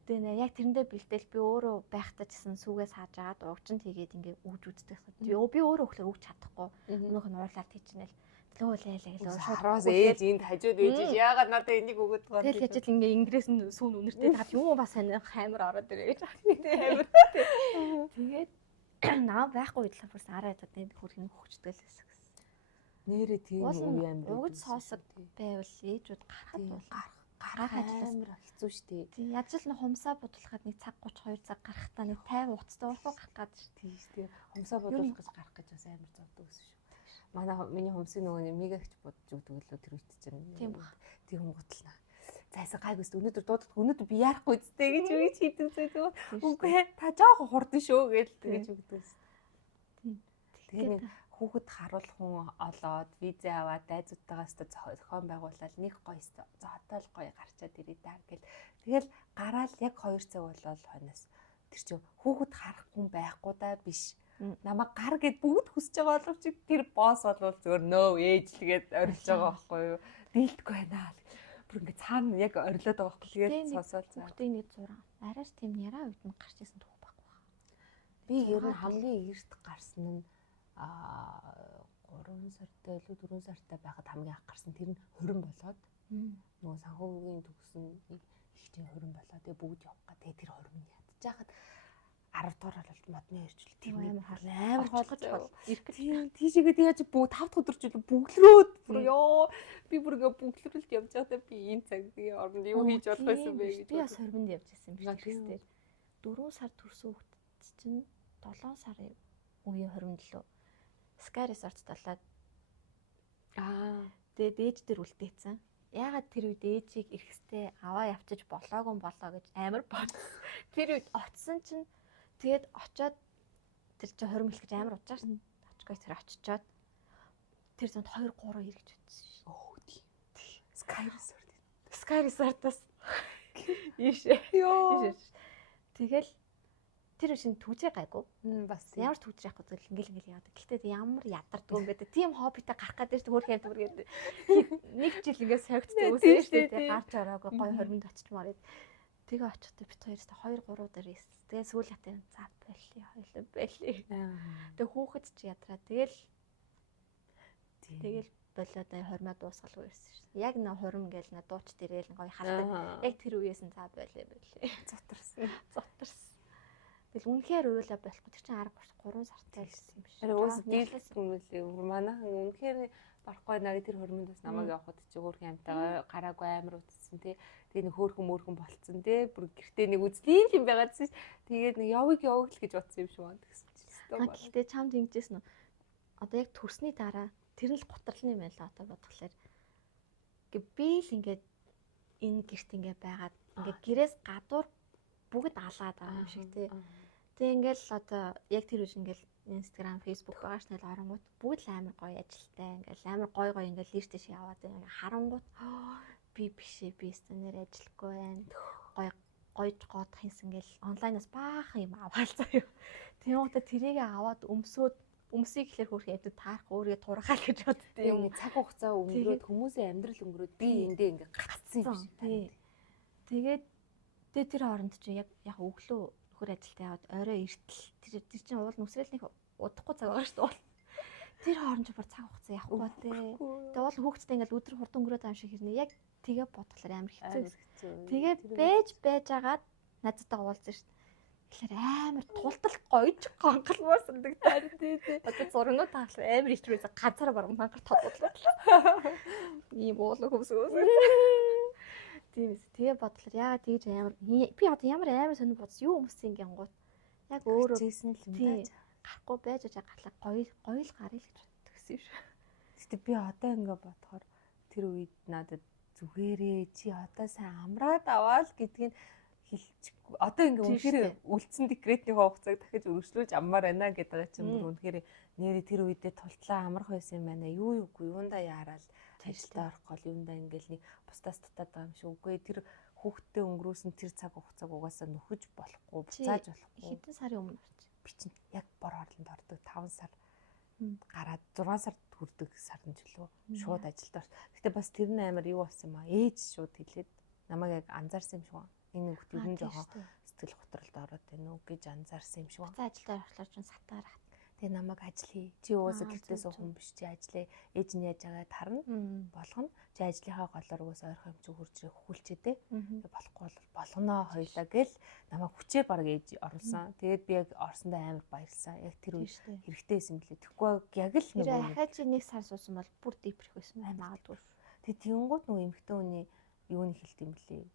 тэгээ яг тэрэндээ бэлдээл би өөрөө байхдаа чсэн сүгээс хааж агаад уугчин тэгээд ингээ өгж үздэг. Би өөрөө өглөө өгч чадахгүй. Өнөөх нь уурлаад тийчнэл. лөө лээлээ лөө Араас ээж энд хажууд ээж яагаад надад энийг өгöd байгаа юм. Тэгэл яж л ингээ ингээс нь сүүн үнэртэй таад юм бас сайн хаймар ороод ирээ гэж. Хаймар. Тэгээд наа байхгүй үед л бүрс араа ядаад энэ хөрхний хөвчтгөл байсан гэсэн. Нэрээ тийм үе юм бэ. Угд соосог байвал ээжүүд гарахад бол гарах амар хэцүү штий. Тийм яаж л хумсаа бодлоход нэг цаг 32 цаг гарахтаа нэг 50 уцтай урах гарах гад тийм штий. Хумсаа бодлох гэж гарах гэж бас амар зовдөг гэсэн шүү. Манай миний хумсын нөгөө мегагч бодож өгдөг лөө тэр үед чинь. Тийм баг. Тийм гутлаа. Зайсаа гайгүйс өнөөдөр дуудах өнөөдөр би яарахгүй үсттэй гэж үгийч хийдэг зөө. Үгүй та жоохон хурдан шүү гэж тэгэж өгдөг. Тийм. Тэгээд хүүхэд харуулах хүн олоод виз аваад дайзуудтайгаа зохион байгуулаад нэг гоё хотел гоё гарчаад ирээ даа гэл. Тэгэл гараал яг 2 цаг болол хойноос тэр чинь хүүхэд харах хүн байхгүй да биш. Намайг гар гэд бүгд хүсэж байгаа боловч тэр босс болвол зөвөр нөө ээж л гээд орилж байгаа байхгүй юу. Дийлдэхгүй байна. Бүр ингэ цаана яг орилоод байгаа байхгүй тэгээд сосоод цаа. Хүүхдийн нэг зураг. Арайш тийм яраа үед нь гарч исэн түүх байхгүй байна. Би ер нь хамгийн эрт гарсан нь 3 сартай илүү 4 сартай байхад хамгийн анх гарсан тэр нь 20 болоод нөгөө санхүүгийн төгсөн ихтэй 20 болоод тэгээ бүгд явах га тэгээ тэр 20 нь ядчихад 10 дугаар бол модны иржүүл тийм амар хоолгож ирэх тийшээгээ яаж бүгд 5 дахь өдөржүүл бүглэрөөд бүр ёо би бүр ингээ бүглэрэлд явж байхдаа би энэ цагийн оронд юу хийж болох байсан бэ гэж би бас 20-нд явж байсан биш тэгсээр 4 сар төрсөн хүүхэд чинь 7 сарын үеийн 27 Sky Resort талаад тэгээд ээж дээр үлдээсэн. Яагаад тэр үед ээжийг ирэхстэй аваа явчих болоогүй гэж амар бодсон. Тэр үед очсон чинь тэгээд очоод тэр чинь 20 мэл гэж амар уучаар очгоо тэр очичоод тэр зонд 2 3 эргэж үтсэн ш. Оо тийм. Sky Resort. Sky Resort-аас ийшээ. Йоо. Тэгэл тэр шин түүжээ гайгүй. Бас ямар түүж яах вэ ингээл яадаг. Гэхдээ ямар ядардгүй юм бэ? Тийм хоббитай гарах гэдэг чинь хөөрхөн гэдэг. Нэг жил ингээд согцтой үсэн шүү дээ. Гарч ороогүй гой 20-нд очичмаар идэв. Тэгээ очихдоо бит хоёроо 2 3 дээр ийс. Тэгээ сүүл хатаа за байли хоёлоо байли. Тэгээ хүүхэд ч ядраа. Тэгэл болоод 20-аа дуусгалгүй ирсэн шүү. Яг нэ 20 ингээл нэ дууч дээрэл гоё халтаа. Яг тэр үеэс нь за байли. Зутарсан. Тэгэл үнэхээр уйлаа болохгүй. Тэр чинь 3 сартай байсан юм шиг. Уус дийлсэн юм уу? Манайхан үнэхээр барахгүй наа тэр 20-нд бас намайг явахад чи хөөрхөн амтайгаа гараагүй амар утсан тий. Тэгээ нэг хөөрхөн болцсон тий. Бүр гэртээ нэг үзлээ юм байгаадсэн. Тэгээд нэг явыг л гэж бодсон юм шиг байна гэсэн. Гэхдээ чамд ингэжсэн нь одоо яг төрсний дараа тэр л гутралны юм байла одоо бодглохлоор. Би л ингээд энэ гэрт ингээд байгаад ингээд гэрээс гадуур бүгд алаад байгаа юм шиг тий. Тэгээ ингээл одоо яг тэр үш ингээл Instagram, Facebook багаш нэл оронгууд бүгд л амар гоё ажилтай ингээл амар гоё ингээл листэж яваад ингээ харангууд би бишээ би станер ажиллахгүй байна. Гоё гоодох юмс ингээл онлайнаас баахан юм аваад заяа. Тийм удаа тэрийг аваад өмсөйг гэхэлэр хөөрхөн явдад таарах өөрийгөө турахаа гэж боддөө юм. Цаг хугацаа өнгөрөөд хүмүүсийн амьдрал өнгөрөөд би эндээ ингээ гацсан юм шиг. Тэгээд тэр хооронд чи яг өглөө нөхөр ажилдаа яваад орой эртэл тэр чинь уул нүсрэл нэг удахгүй цаг байгаа шүү дээ. Тэр хооронд ч бүр цаг хугацаа явахгүй тий. Тэгээд уул хүүхдтэй ингээл өдөр хурдан өнгөрөөд байгаа юм шиг хэрнээ яг тэгээ бодлоор амар хэцүү. Тэгээд байж агаад надтай уулзсан шүү дээ. Тэгэхээр амар тултал гоёж гонхолмоор сандагдаад тий. Одоо зургнууд таахлаа амар ичрээс ганцаараа баруун мангар тодуулаад. Ийм уулын хөвсгөөс. Тийм ээ. Тэгээ бодлоор яагаад тэгж амар би одоо ямар амар сонир бодсон юу өмссөн гингууд яг өөрөө зээсэн л юм даа. Гарахгүй байж гарлаа гоё л гарыг л гэж бодсон юм шүү. Гэтэ би одоо ингээ бодохоор тэр үед надад зүгээрээ чи одоо сайн амраад аваа л гэдгийг хэлчихгүй. Одоо ингээ үнэхээр үлдсэн декретийн хугацааг дахиж өргөжлүүлж аммаар байна гэдэг чинь бүр үнэхээр нэрээ тэр үедээ тултлаа амрах байсан юм байна. Юугүй юундаа яарал ажилдаа орох гол юундаа ингээл нэг бусдаас татаад байгаа юм шиг. Үгүй тэр хүүхдтэй өнгөрөөсөн тэр цаг хугацааг угаасаа нөхөж болохгүй, буцааж болохгүй. Хэдэн сарын өмнө би чинь яг бор хорлонд ордог 5 сар гараад 6 сар хүрдэг сард жилөө шууд ажилд орсон. Гэтэ бас тэр нь амар юу болсон юм аа. Ээж шууд хэлээд намайг яг анзаарсан юм шиг байна. Энэ хүүхд ер нь жоохон сэтгэл готролд ороод байна уу гэж анзаарсан юм шиг байна. Ажилдаа орохлоор ч сатаар. Тэгээ намайг ажил хий. Чи уусаа гэртээ суух хүн биш. Чи ажиллаа. Ээж нь яаж байгаа тарна. Болгоно. Чи ажлынхаа голоор уусаа ойрхон юм чи хурж ирэх хүлчээдээ. Болохгүй бол болгоноо хоёлаа гэл намайг хүчээр баг ээж оруулсан. Тэгээд би яг орсондоо амар баярлсан. Яг тэр үе хэрэгтэй байсан мөлий. Тэгэхгүй яг л нөгөө хаа чи нэг сар суусан бол бүр дипрэх байсан магадгүй. Тэгээд тэнгууд нөгөө эмэгтэй хүний юуны хэлт юм блий.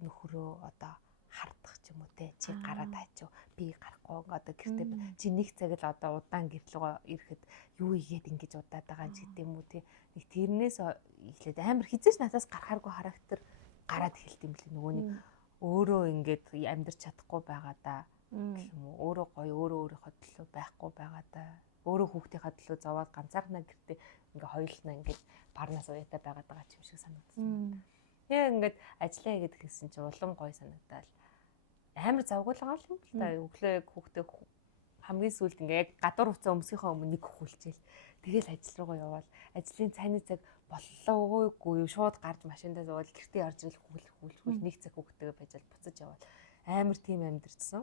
Нөхрөө одоо хардах ч юм уу те чи гараад хаач би гарахгүй одоо гэртээ чи нэг цаг л одоо удаан гэрлэгөө ирэхэд юу игээд ингэж удаад байгаа ч гэдэм үү те нэг тэрнээс эхлээд амар хизээч надаас гарахааргүй характер гараад эхэлт юм бэл нөгөө нэг өөрөө ингээд амьдрч чадахгүй байгаа да гэх юм уу өөрөө гоё өөрийнхөө төлөө байхгүй байгаа да өөрөө хүүхдийнхээ төлөө зовоод ганцаархнаа гэртээ ингээ хоёулнаа ингээд барнаас уятаа байгаад байгаа ч юм шиг санагдсан. Тэгээ ингээд ажиллаа гэдэг хэлсэн чи улам гоё санагдал амар завгуулгаа л юм л та өглөө хүүхдээ хамгийн сүүлд ингээ яг гадуур хуцаа өмсөхийнхөө өмнө нэг хөлчээл тэгэл ажил руугаа яваал ажлын цайны цаг боллоогүй юу шууд гарч машиндаа зуувал гэртээ орж ирэл хүүл нэг цаг хүүхдтэйгээ байжал буцаж яваал амар тийм амьдэрсэн.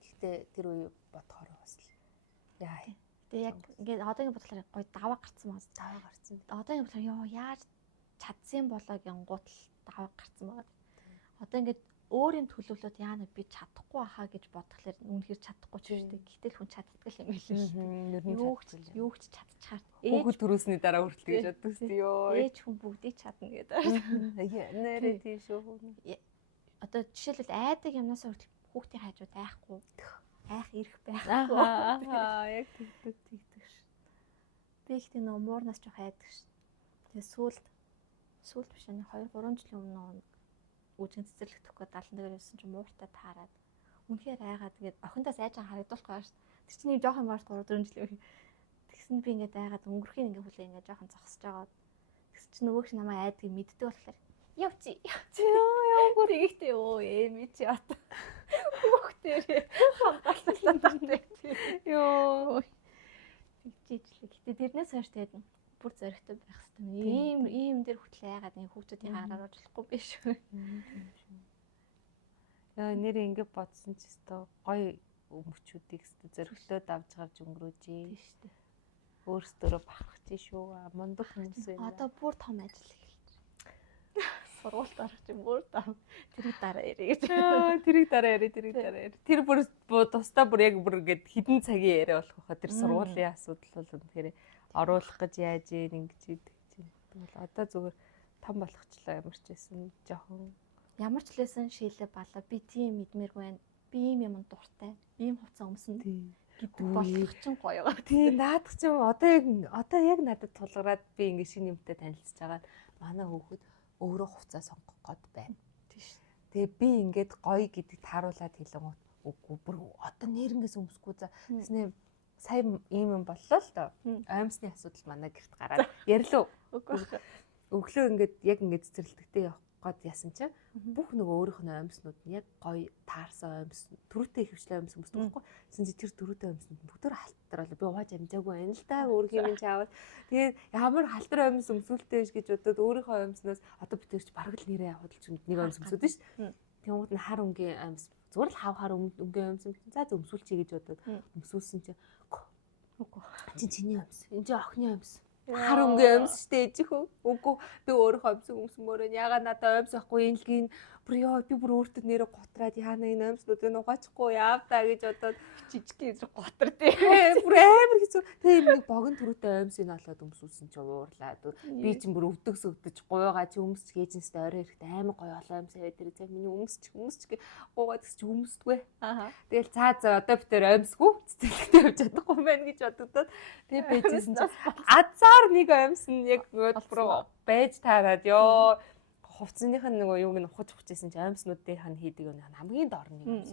Гэхдээ тэр үе бодохоор бас яа. Тэгээ яг ингээ одоогийн бодлоор гоё даваа гарцсан байна. Даваа гарцсан. Одоогийн бодлоор ёо яаж чадсан болоогийн гутал даваа гарцсан байгаа. Одоо ингээ өөрийн төлөвлөлт яана би чадахгүй ахаа гэж бодглохлоор үнэхээр чадахгүй ч шүү дээ. Гэтэл хүн чаддаг юм билээ шүү дээ. Юу ч чадчихаар. Хүүхэд төрүүлсний дараа хүртэл гэж боддог шүү ёо. Ээж хүн бүгдийг чадна гэдэг. Нэрээ тийм шүү. Одоо жишээлбэл айдаг юмнаас хүртэл хүүхдийн хажууд айхгүй. Айх ирэх байхгүй. Яг тэгдэг шүү. Би ихтэй нөө муурнаас жоох айдаг шүү. Тэгээ сүүлд биш нэг 2-3 жилийн өмнө үжин цэцэрлэг төгөө 70 дээр явсан чинь мууртаа таарад. Үнэхээр айгаа тэгээд охиндоос айж байгаа харагдуулах байгаа шүү. Тэр чинь жоох юм баар 3-4 жилийн. Тэгсэн би ингээд айгаад өнгөрхийн ингээ хүлээ ингээ жоохон зогсож байгаа. Тэгс чинь нөгөөч намайг айдгийг мэддэг болохоор явци. Яагаад ихтэй оо эми чи одоо хүүхдэрээ хамгаалалтаа таатай. Йоо. Тэгжижлээ. Гэтэ тэрнээс хойш тэгээд бүр зоригтой байх хэрэгтэй. Ийм дээр хөтлөө яагаад нэг хүүхдүүдийн хараар оруулахгүй биш үү? Яа нэр ингэ бодсон ч өстой гоё өмчүүдийг өстой зоригтлоод авч гарч өнгөрөөжээ. Тийм шүү дээ. Өөрсдөө бахарх чи шүү. Мундаг хүмүүс байна. Одоо бүр том ажил эхэлж. Сургуульд орох чинь бүр том. Тэрийг дараа ярэ гэж. Тэрийг дараа ярэ. Тэр бүр тусдаа бүр яг бүр ингээд хідэн цагийн яриа болох байхад тэр сургуулийн асуудал бол тэгэхээр оруулах гэж яаж ингэж тэгвэл одоо зүгээр том болгочлоо ямар ч байсан жоохон ямар ч лсэн шилээ балаа би тийм мэдмээргүй байна. Би ийм юм дуртай. Ийм хувцас өмсөн гэдэг болох чинь гоё байгаа. Тийм наадах чинь одоо яг надад тулгараад би ингэ шинэ юмтай танилцж байгаа. Манай хүүхэд өөрөө хувцас сонгох гээд байна. Тийш. Тэгээ би ингээд гоё гэдэг тааруулаад хэлэнгүүт үгүй бүр одоо нэрнгээс өмсөхгүй за гэснээр сая ийм юм боллоо л доо. Оймсны асуудал манай гэрт гараад ярьлуу. Өглөө ингээд яг ингээд цэцэрлэгтээ явах гээд яасан чинь бүх нөгөө өөрийнх нь оймснууд нь яг гоё таарсан оймс төрөтэй хөвчлээ оймс өмсдөг байхгүй. Гэсэн чи тэр төрөтэй оймснууд бүгдөө халтараалаа. Би угааж амжаагүй байна л да. Өөрхийн минь чаавал. Тэгээд ямар халтар оймс өмсүүлтэй биш гэж бодоод өөрийнхөө оймснаас одоо би тэрч бараг л нэрээ явуулж нэг оймс өмсөд биш. Тэнгууд нь хар өнгийн оймс зүгээр л хав өнгийн оймс за өмсүүлчихье гэж бодоод өмсүүлсэн чинь үгүй. Чиний оймс. Энд чинь охины оймс. Хар өнгийн оймс штэ ээжихөө. Үгүй би өөрийнхөө оймсыг өмсмөөрөө ягаад надад оймс ахгүй энэлгийн бүр ёо би бүр өөртөө нэрээ готраад яана энэ оймснуудыг угаачихгүй яав та гэж бодоод жижиг гэж готор дээ. Бүр амар хэцүү. Тэгээ нэг богино төрөтэй оймсыг олоод өмсүүлсэн чи уурлаад. Би чинь бүр өвдөгс гуйгаа чи өмсч гээжинстэй орой ирэхдээ амар гоё олон оймс аваад тэр цаг миний өмсч гэ гуугаад гэж өмсдгөө. Тэгэл цаа одоо би тэр оймсгүй цэцэрлэгтээ явж чадахгүй юм байна гэж бодогдоод тэгээ бэжсэн чи азар нэг оймс нь яг бүр байж таарад ёо хувцсных нь нөгөө юуг нь ухаж ухажсэн чи оймснуудын хан хийдэг юм хамгийн дор нэг юмс.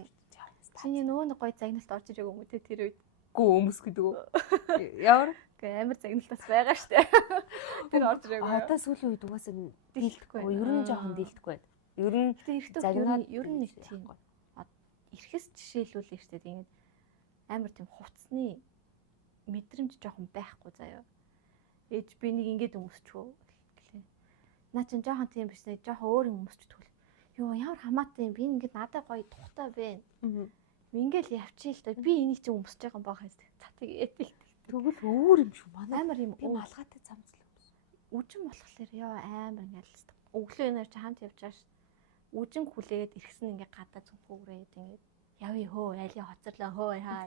Чиний нөгөө нэг гоё загналт орж ирэх юм үү те тэр үед. Гүү өмс гэдэг үү? Ямар? Гэ амар загналтаас байгаа штэ. Тэр орж ирэх. Одоо сүүлийн үед угаасаа дийлдэхгүй. Ер нь жоохон дийлдэхгүй байд. Ер нь загнаад ер нь нэг тийм. Ирэхэс жишээлүүлээ штэ тийм амар тийм хувцсны мэдрэмж жоохон байхгүй заяа. Ээж би нэг ингэж өмсчихөө. Наа чинь жоохон тийм биш нэ жоохон өөр юм өмсчдэг. Йоо ямар хамаатай юм би ингээд надад гоё тухтай байна. Ингээл явчих л да. Би энийг чи өмсөж байгаа юм баа хэвчээ. За тэгээд тэгвэл өөр юм шүү. Манай амар юм би малгайтай цамцлаа. Үжин болохоор ёо амар ингээл өглөө энер чи хамт явж байгаа ш. Үжин хүлээгээд иргсэн ингээ гадаа зүгүүрээд ингээ явъя хөө айлын хоцорлоо хөө хаа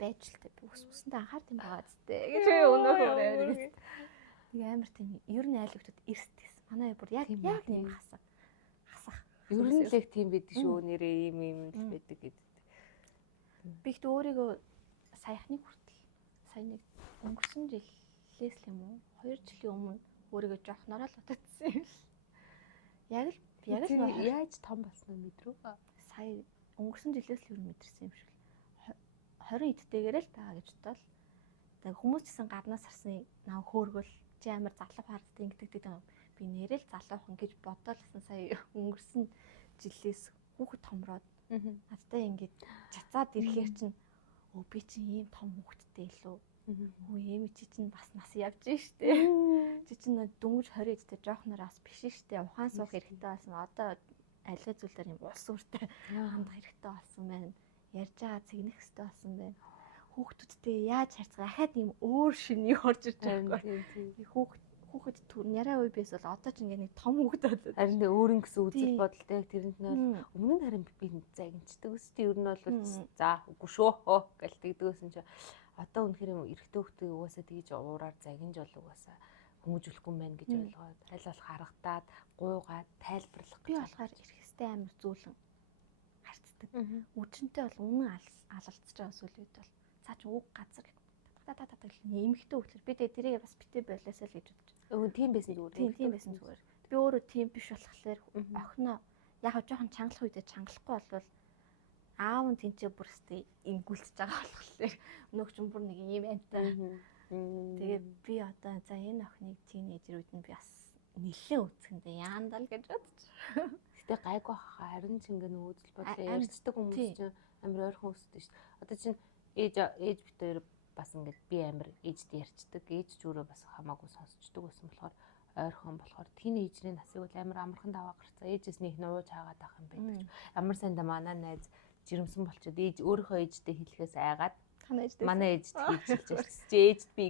байж л тэ би усандаа анхаард юм байгаа зү гэж өнөөхөө нэг амар тийм ер нь айлгуудад эрсдэс. Манай бүр яг нэг хасах. Ер нь л их тийм байдаг шүү. Нэрээ ийм л байдаг гэдэг. Би ихт өөрийгөө саяхны хүртэл сая нэг өнгөрсөн жилээс л юм уу 2 жилийн өмнө өөрийгөө жоохнороо л утагдсан юм л. Яг л яаж том болсноо мэдрүү. Сая өнгөрсөн жилээс л ер нь мэдэрсэн юм шиг л 20 эдтэйгээр л таа гэж бодвол тэг хүмүүс гэсэн гаднаас харсны нав хөөргөл чи амар залуу харддаг ингэдэг юм. Би нэрэл залуухан гэж бодоолсон сая өнгөрсөн жилээс хүүхэд томроод надтай ингэж чацаад ирэхээр чинь би чинь ийм том хүүхэдтэй илүү хөө ийм чи чинь бас нас явж штэ чи чинь дөнгөж 20 эдтэй жоохнораас биш штэ ухаан суух хэрэгтэй болсон одоо аливаа зүйлээр юм улс үртэй хандах хэрэгтэй болсон байна ярьж байгаа цэгнэх хэрэгтэй болсон байна хүүхдүүдтэй яаж харьцгаа ахаад ийм өөр шиний орж ирж байгаа хүүхэд түр няраа үе бис бол одоо ч ингээ нэг том хүүхэд болоод харин өөрийн гэсэн үзэл бодолтой тэрнт нь бол өмнө нь харин би загинчдаг өстэй ер нь бол за үгүй шүү гэл тэгдэгсэн чи одоо үнэхээр эрэгтэй хүүхдээ угаасаа тэгж уураар загинж болов угаасаа хүмүүжүүлэхгүй юм байна гэж ойлгоод аль болох харагдаад гуйгаад тайлбарлах би болохоор эрхэстэй амар зөөлөн харцдаг. Үчинтэй бол үнэн алалцж байгаа сүлүүд бол цаа чи уг газар татататаа нэмэгтэй хөтлөр би тэрийг бас битээ болоосаа л гэж бодож. Тийм байсан зүгээр. Тийм байсан зүгээр. Би өөрөө тийм биш болохоор охиноо яг жоохон чангалах үедээ чангалахгүй болвол аав нь тэнцээ бүрстэй ингүүлж байгаа болохоор нөгч бүр нэг юм амтай. Тэгээ би одоо за энэ охиныг тийнейжер үед нь би бас нэлээд үцгэндээ яандал гэж бодож. Гэтэ гайгүй хаа харин ч ингээ нөөцөл бодлоо ярьцдаг хүмүүс чинь амар ойрхон өсдөг шүү дээ. Одоо чинь ээж битээр бас ингээд би амар ээжд ярьцдаг. Ээж ч өөрөө бас хамаагүй сонсчдаг байсан болохоор ойрхон болохоор тийнейжрийн насыг бол амар амархан даваа гарцаа. Ээжээс нэг нууж хаагаад авах юм байдаг. Ямар санда манай найз жирэмсэн болчиход ээж өөрийнхөө ээжтэй хэлэхээс айгаад манай ээжд хэлчихэж байсан. Ээжд би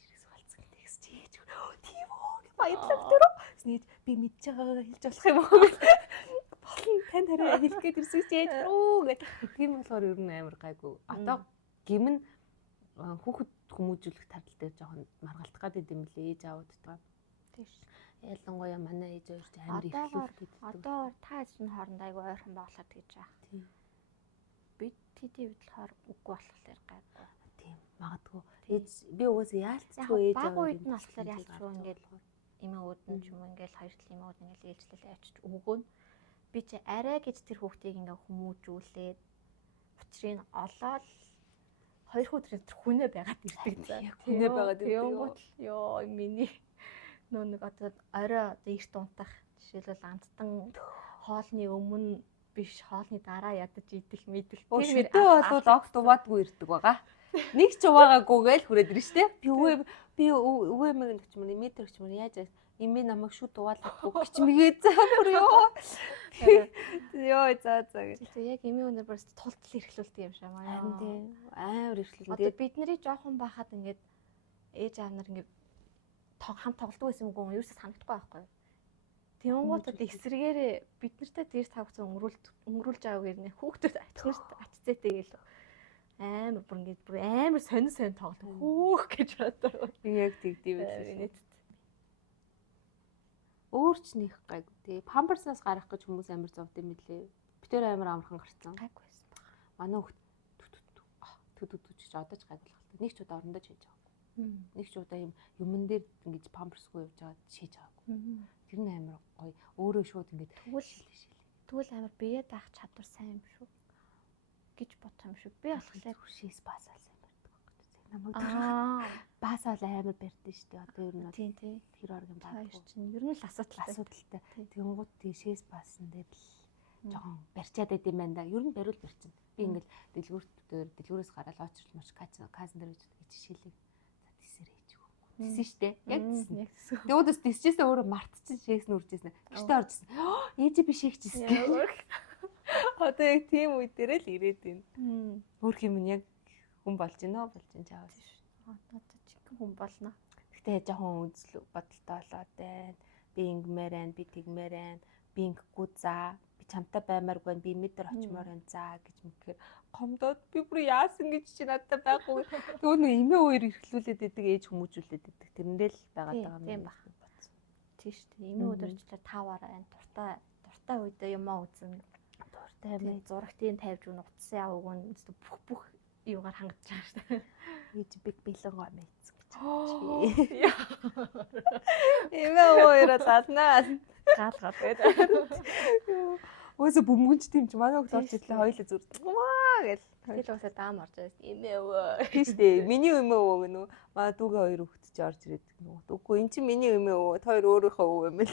жирэмс болцсон гэсэн чи ээж тийм үү баярлалаа дөрөө. Ээж би мэдж байгаагаа хэлж болох юм уу гэх. Болно тань хараа хэлэх гээд ирсэн чи ээж рүү гэдэг. Тийм болохоор ер нь амар гайгүй. Одоо гимн хүүхэд хүмүүжүүлэх тал дээр жоохон маргалдах гэдэг юм лээ ээж аавдтайгаа. Тийш. Ялангуяа манай ээж хоёр ч амар ихлүүлдэг. Одоо та эзэн хоорондоо айгүй ойрхон байглаад гэж байгаа. Тийм. Би тэдий хөдлөхөр үгүй болохоор гайгүй. Тийм. Магадгүй. Ээж би угаасаа яалтцгүй ээж аав. Баг үед нь болохоор яалтчгүй ингээд эмээгүүд нь ч юм ингээл хоёр талын эмээгүүд ингээл ээлжлэл авчиж өгөөн. Би чи арай гэж тэр хүүхдийг ингээ хүмүүжүүлээд учрыг олоод хоёр хүүтрийн хүнээ байгаад ирдэг заа. Хүнээ байгаад ирдэг. Ёо миний нэг одоо орой одоо эрт унтах жишээлбэл амттан хоолны өмнө биш хоолны дараа ядаж идэх мэдэх. Тэр шүдээ бол огт дуваадгүй ирдэг байгаа. Нэг ч уваагаагүй гээл хүрээд ирнэ штэ. Би өвөө мэг ч юм уу метр ч юм уу яаж имээ намайг шүд дуваалахгүй гिचмэгээ заамар ёо. Ёо за гэж. Яг имээ өнөр бас тултал эрхлүүлдэг юм шиг маа. Харин тийм амар эрхлүүлдэг. Одоо бидний жоохон байхад ингээд ээж аав нар ингээд хамт тоглодог байсан юм уу ерөөсөө санагдахгүй байхгүй. Тэнгуутад эсрэгээрээ бид нартай тэр тавцаа өнгөрүүлж байгаагаар нэ хүүхдүүд ачцээтэй гээл амар бүр ингээд бүр амар сонин тоглодог хөөх гэж бодоо. Яг тэгдэв байлээ. Өөр ч нэх гайгүй тий. Памперснаас гарах гэж хүмүүс амар зовд юм билээ. Битээр амар амархан гарцсан. Гайгүй байсан баг. Манай хүүхд ч одоо ч гайгүй л байна. Нэг ч удаа орондоо хийж байгаа. Нэг ч удаа юмн дээр ингэж памперсгүй явж байгаа шийж байгаагүй. Тэр нь амар гоё. Өөрөө шууд ингэж тэгвэл амар бие даах чадвар сайн юм шүү гэж бодох юм шүү. Би болохоор хуршээс баасаал сайн барьдаг байхгүй. Баасаал амар барьдэн шүү дээ. Одоо ер нь тий тэр оргийн баахгүй. чинь ер нь л асуудалтай. Тэнгууд тийшээс баасан дээр л жоохон барьчаад байд юм байна да. Ер нь бариул барьчихна. Би ингээл дэлгүүрээс гараад очрол моч казан дээр гэж жишээлээ. За тийсэр ээжгүй. Тийсэн штэ. Яг тийсэн. Тэгвэл тийсчээсээ өөрөө мартчихсан шээс нүрчээсэн. Гэртээ оржсэн. Ээж би шийгчээсэн. Одоо яг тийм үе дээр л ирээд байна. Өөр юм яг хүн болж байна болж энэ чаавс. Одоо чихэн хүн болно. Гэтэ жоохон үзэл бодолтой болоод байна. Би ингэмээр байна, би тэгмээр байна. Би ингэхгүй за. Би чамтай баймааргүй байна. Би мэдэр очимоор байна за гэж мэхээр гомдоод би бүр яасан гэж чи надад байхгүй. Нөгөө нэг эмээ өөр эрхлүүлээд идэг ээж хүмүүжүүлээд идэг. Тэрэндээ л байгаад байгаа юм байна. Тийш үү. Эмээ өдөржлөө 5-аар байна. Дуртай үедээ юмаа үзэн. Дуртай амин зурагтын тавьж өгн утсан яваг нь бүх юугаар хангаж байгаа шүү дээ. Ээж биг бэлэн гоо мэйц гэж. Эмээ өөрөө залнаа. Гаалгаад байдаг. Өөсө бөмбөгч тийм ч манай хөлт орж ирлээ хоёлаа зүр. Гэл. Тэгэл уусаа даам орж байсан. Эмээ өвөө. Тийштэй. Миний эмээ өвөө гэнэ. Маа дүүгээ хоёр хөлтөж орж ирээд гэнэ. Үгүй эн чинь миний эмээ өвөө. Хоёр өөрийнхөө өвөө юм л.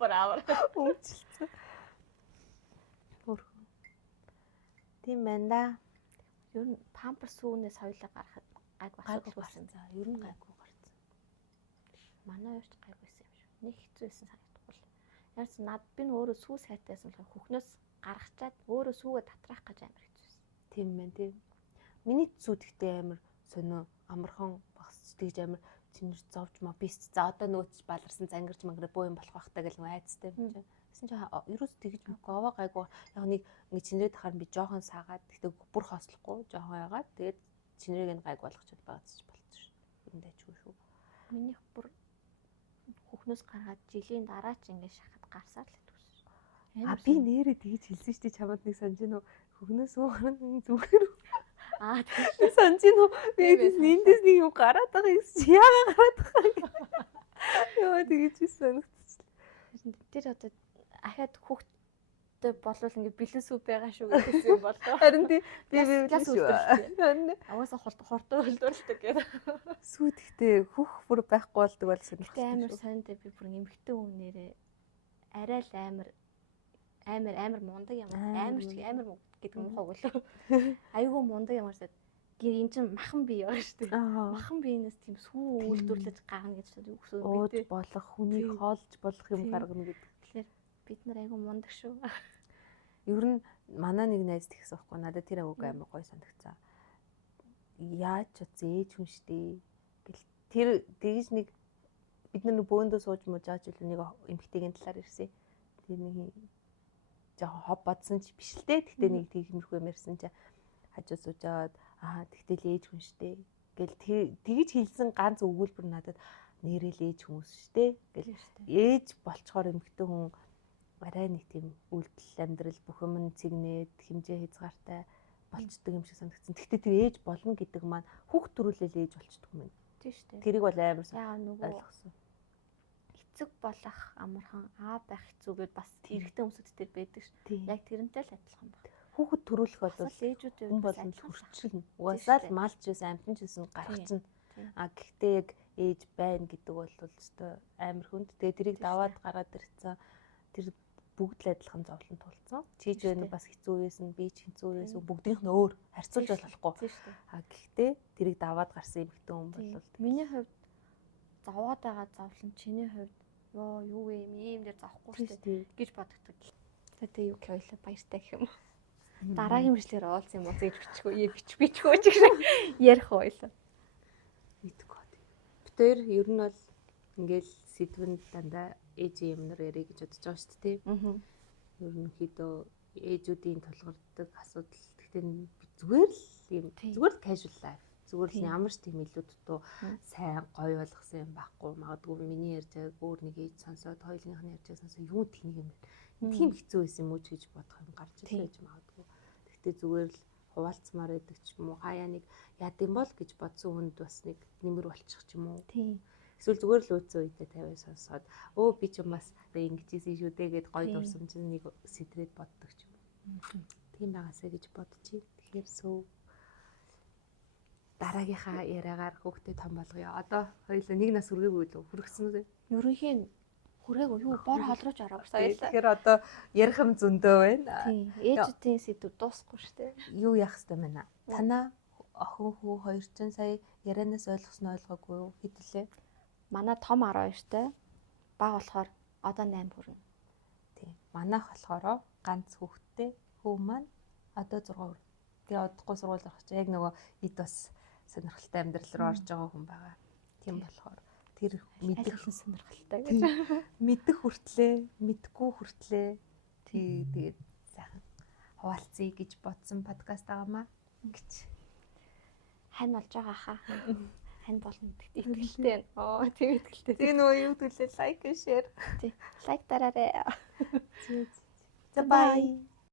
Браавар. Өмчлцэн. Өөрхөн. Тийм байна да. Ер нь памперс сүүнээс хоёлаа гарахад гайгүй болсон. За, ер нь гайгүй гарсан. Манай уурч гайгүйсэн юм шүү. Нэг хэцүү байсан санагдахгүй л. Яарч над би өөрөө сүү сайтайсан болохоор хөхнөөс гаргачаад өөрөө сүүгээ татраах гэж амар хэцүүсэн. Тийм байна тийм. Миний сүү тэгтээ амар сонио амархан багсч тэгж амар чинэр зовж маа бис. За одоо нөгөөч баларсан зангирч мангар бөө юм болох байхтаа гэл айцтай юм чинь. Гэсэн чинь ерөөс тэгж мөхгүй аваа гайгүй. Яг нэг ингэ чинрээд тахаар би жоохон саагаад тэгтээ бүр хослохгүй жоохон яагаад тэгээд чинрээг нь гайг болгочиход байгаадч болчих шүү. Юм дайчгүй шүү. Минийх бүр хөхнөөс гаргаад жилийн дараа ч ингэ шахаад гарсаар л төгссөн. А би нэрээ тэгж хэлсэн шүү дээ чамд нэг санаж нөө хөхнөөс уурна зүгээр. Тэгээд санаж нөө би эндээс нэг юм гараад байгаа юм чи яагаад гараад байгаа. Яа тэгэж санагдчихлаа. тэр одоо ахаад хүүхдтэй болвол ингэ бэлэн сүү байгаа шүү гэсэн юм болоо. Харин би класс үлдэрчтэй. Аваасаа хурдан үлдүүлдэг гэдэг. Сүйдэгтэй хөх бүр байхгүй болдог бол сонирхолтой. Амар сондоо би бүр эмхтэн хүнээрээ арай л амар мундаг юм. Амар гэдэг юм хог лөө. Айгүй мундаг юм шиг. Эн чинь махан бие байгаа шүү дээ. Махан биенээс тийм сүү үйлдвэрлэж гарна гэж үгсөө ууж болох хүнийг хоолж болох юм гаргана гэдэг. Тэгэхээр бид нар айгүй мундаг шүү. Ер нь манай нэг найз тэгсэн байхгүй надад тэр агуу амар гоё санагцсан. Яаж ч ээж хүн штэ гэл тэр тэгж нэг бид нар бөөндөө сууж мууж ааж илүү нэг эмхтэйгийн талаар ирсэн. Тэр нэг жоохон хоб бодсон ч биш л дээ. Тэгтээ нэг тиймэрхүү юм ярьсан чи хажуу суужаад тэгтэл ээж хүн штэ гэл тэгж хэлсэн ганц өгүүлбэр надад нэрэл ээж хүмүүс штэ гэл ээж болцохоор эмхтэн хүн арай нэг тийм үйлдэл амьдрал бүх юм цэгнээд хэмжээ хязгаартай болцдог юм шиг санагдсан. Гэхдээ тэр ээж болно гэдэг маань хүүхд төрүүлэл ээж болчдөг юм байна. Тийм шүү дээ. Тэрийг бол амар ойлгосон. Эцэг болох амархан байх хэцүү гэд бас эрэгтэй хүмүүсд тэр байдаг ш. Яг тэрнтэй л адилхан байна. Хүүхд төрүүлэх бол ээжүүдийн хүн болгонд хөрчилнө. Угаасаа л малч байсан амтан ч гэсэн гарчихна. Гэхдээ яг ээж байна гэдэг бол өстой амар хүнд. Тэгээ тэрийг даваад гараад ирсэн. Тэр бүгд л адилхан зовлон тулцсан. Чи ч байна бас хэцүү байсан, би ч хэцүү байсан. Бүгдийнх нь өөр харьцуулж болохгүй. Гэхдээ тэрийг даваад гарсан эмэгтэй хүн бол миний хувьд зовоод байгаа зовлон чиний хувьд юу юм дээр зовхгүй шүү дээ гэж боддог. Тэгээ юу гэвэл баяртай гэх юм. Дараагийн мэдлэгээр оолсон юм уу гэж биччихөө ч гэж ярих байлаа. Мэдгүй. Тэр ер нь бол ингээл сэдвэн дандаа ээжийн юмнаар ярих гэж бодож байгаа шүү дээ. Ерөнхийдөө ээжүүдийн тулгардаг асуудал. Гэхдээ зүгээр л casual life. Зүгээр л ямар ч тийм илүү дутуу сайн гоё болгосон юм байхгүй. Магадгүй миний ярьж байгааг өөр нэг ээж сонсоод хоёулынх нь ярьж байгааг сонсоод юу тийг юм бэ? Тийм хэцүү байсан юм уу гэж бодох юм гарч ирж байж магадгүй. Гэхдээ зүгээр л хуваалцмаар байдаг ч юм уу. Хаяа нэг яд юм бол гэж бодсон хүнд бас нэг нэмэр болчих ч юм уу. Тийм. Эсвэл зүгээр л өөцөө үедээ тавиа сонсоод өө би ч юм бас ингэж ийсэн шүү дээ гэд гоё дурсамж нэг сэтрээд боддог ч юм уу. Тийм байгаасаа гэж бодчих. Тэгэхээр сүү дараагийнхаа яриагаар хүүхдээ том болгоё. Одоо хоёулаа нэг нас хүргээгүй лөө хүргэсэн үү? Ерөнхийн хүрээгүй юу бор холрооч ороогүй сая. Тэгэхээр одоо ярих юм зөндөө байна. Тийм. Ээжүүдийн сэдв дуусахгүй шүү дээ. Юу яах вэ мэнэ? Танаа охин хүү хоёр ч сая ярианаас ойлгосноо ойлгоогүй юу? Хэдүүлээ. Манай том 12-тай баг болохоор одоо 8 хүрнэ. Тийм. Манайх болохоор ганц хүүхэдтэй хүү маань одоо 6 хүрээ. Тэгээ одохгүй сургууль орох чинь яг нөгөө эд бас сонирхолтой амьдрал руу орж байгаа хүн байгаа. Тийм болохоор тэр мэдэх сонирхолтой гэж. Мэдэх хүртлээ, мэдгүй хүртлээ тэгээд сайхан хуваалцъя гэж бодсон подкаст байгаамаа гэж. Хань болж байгаа хаа. Хань болно гэдэгт итгэлтэй байна. Тийм итгэлтэй. Тэгээ нөгөө юу төлөө лайк, шеэр. Тий. Лайк дараарай. За бай.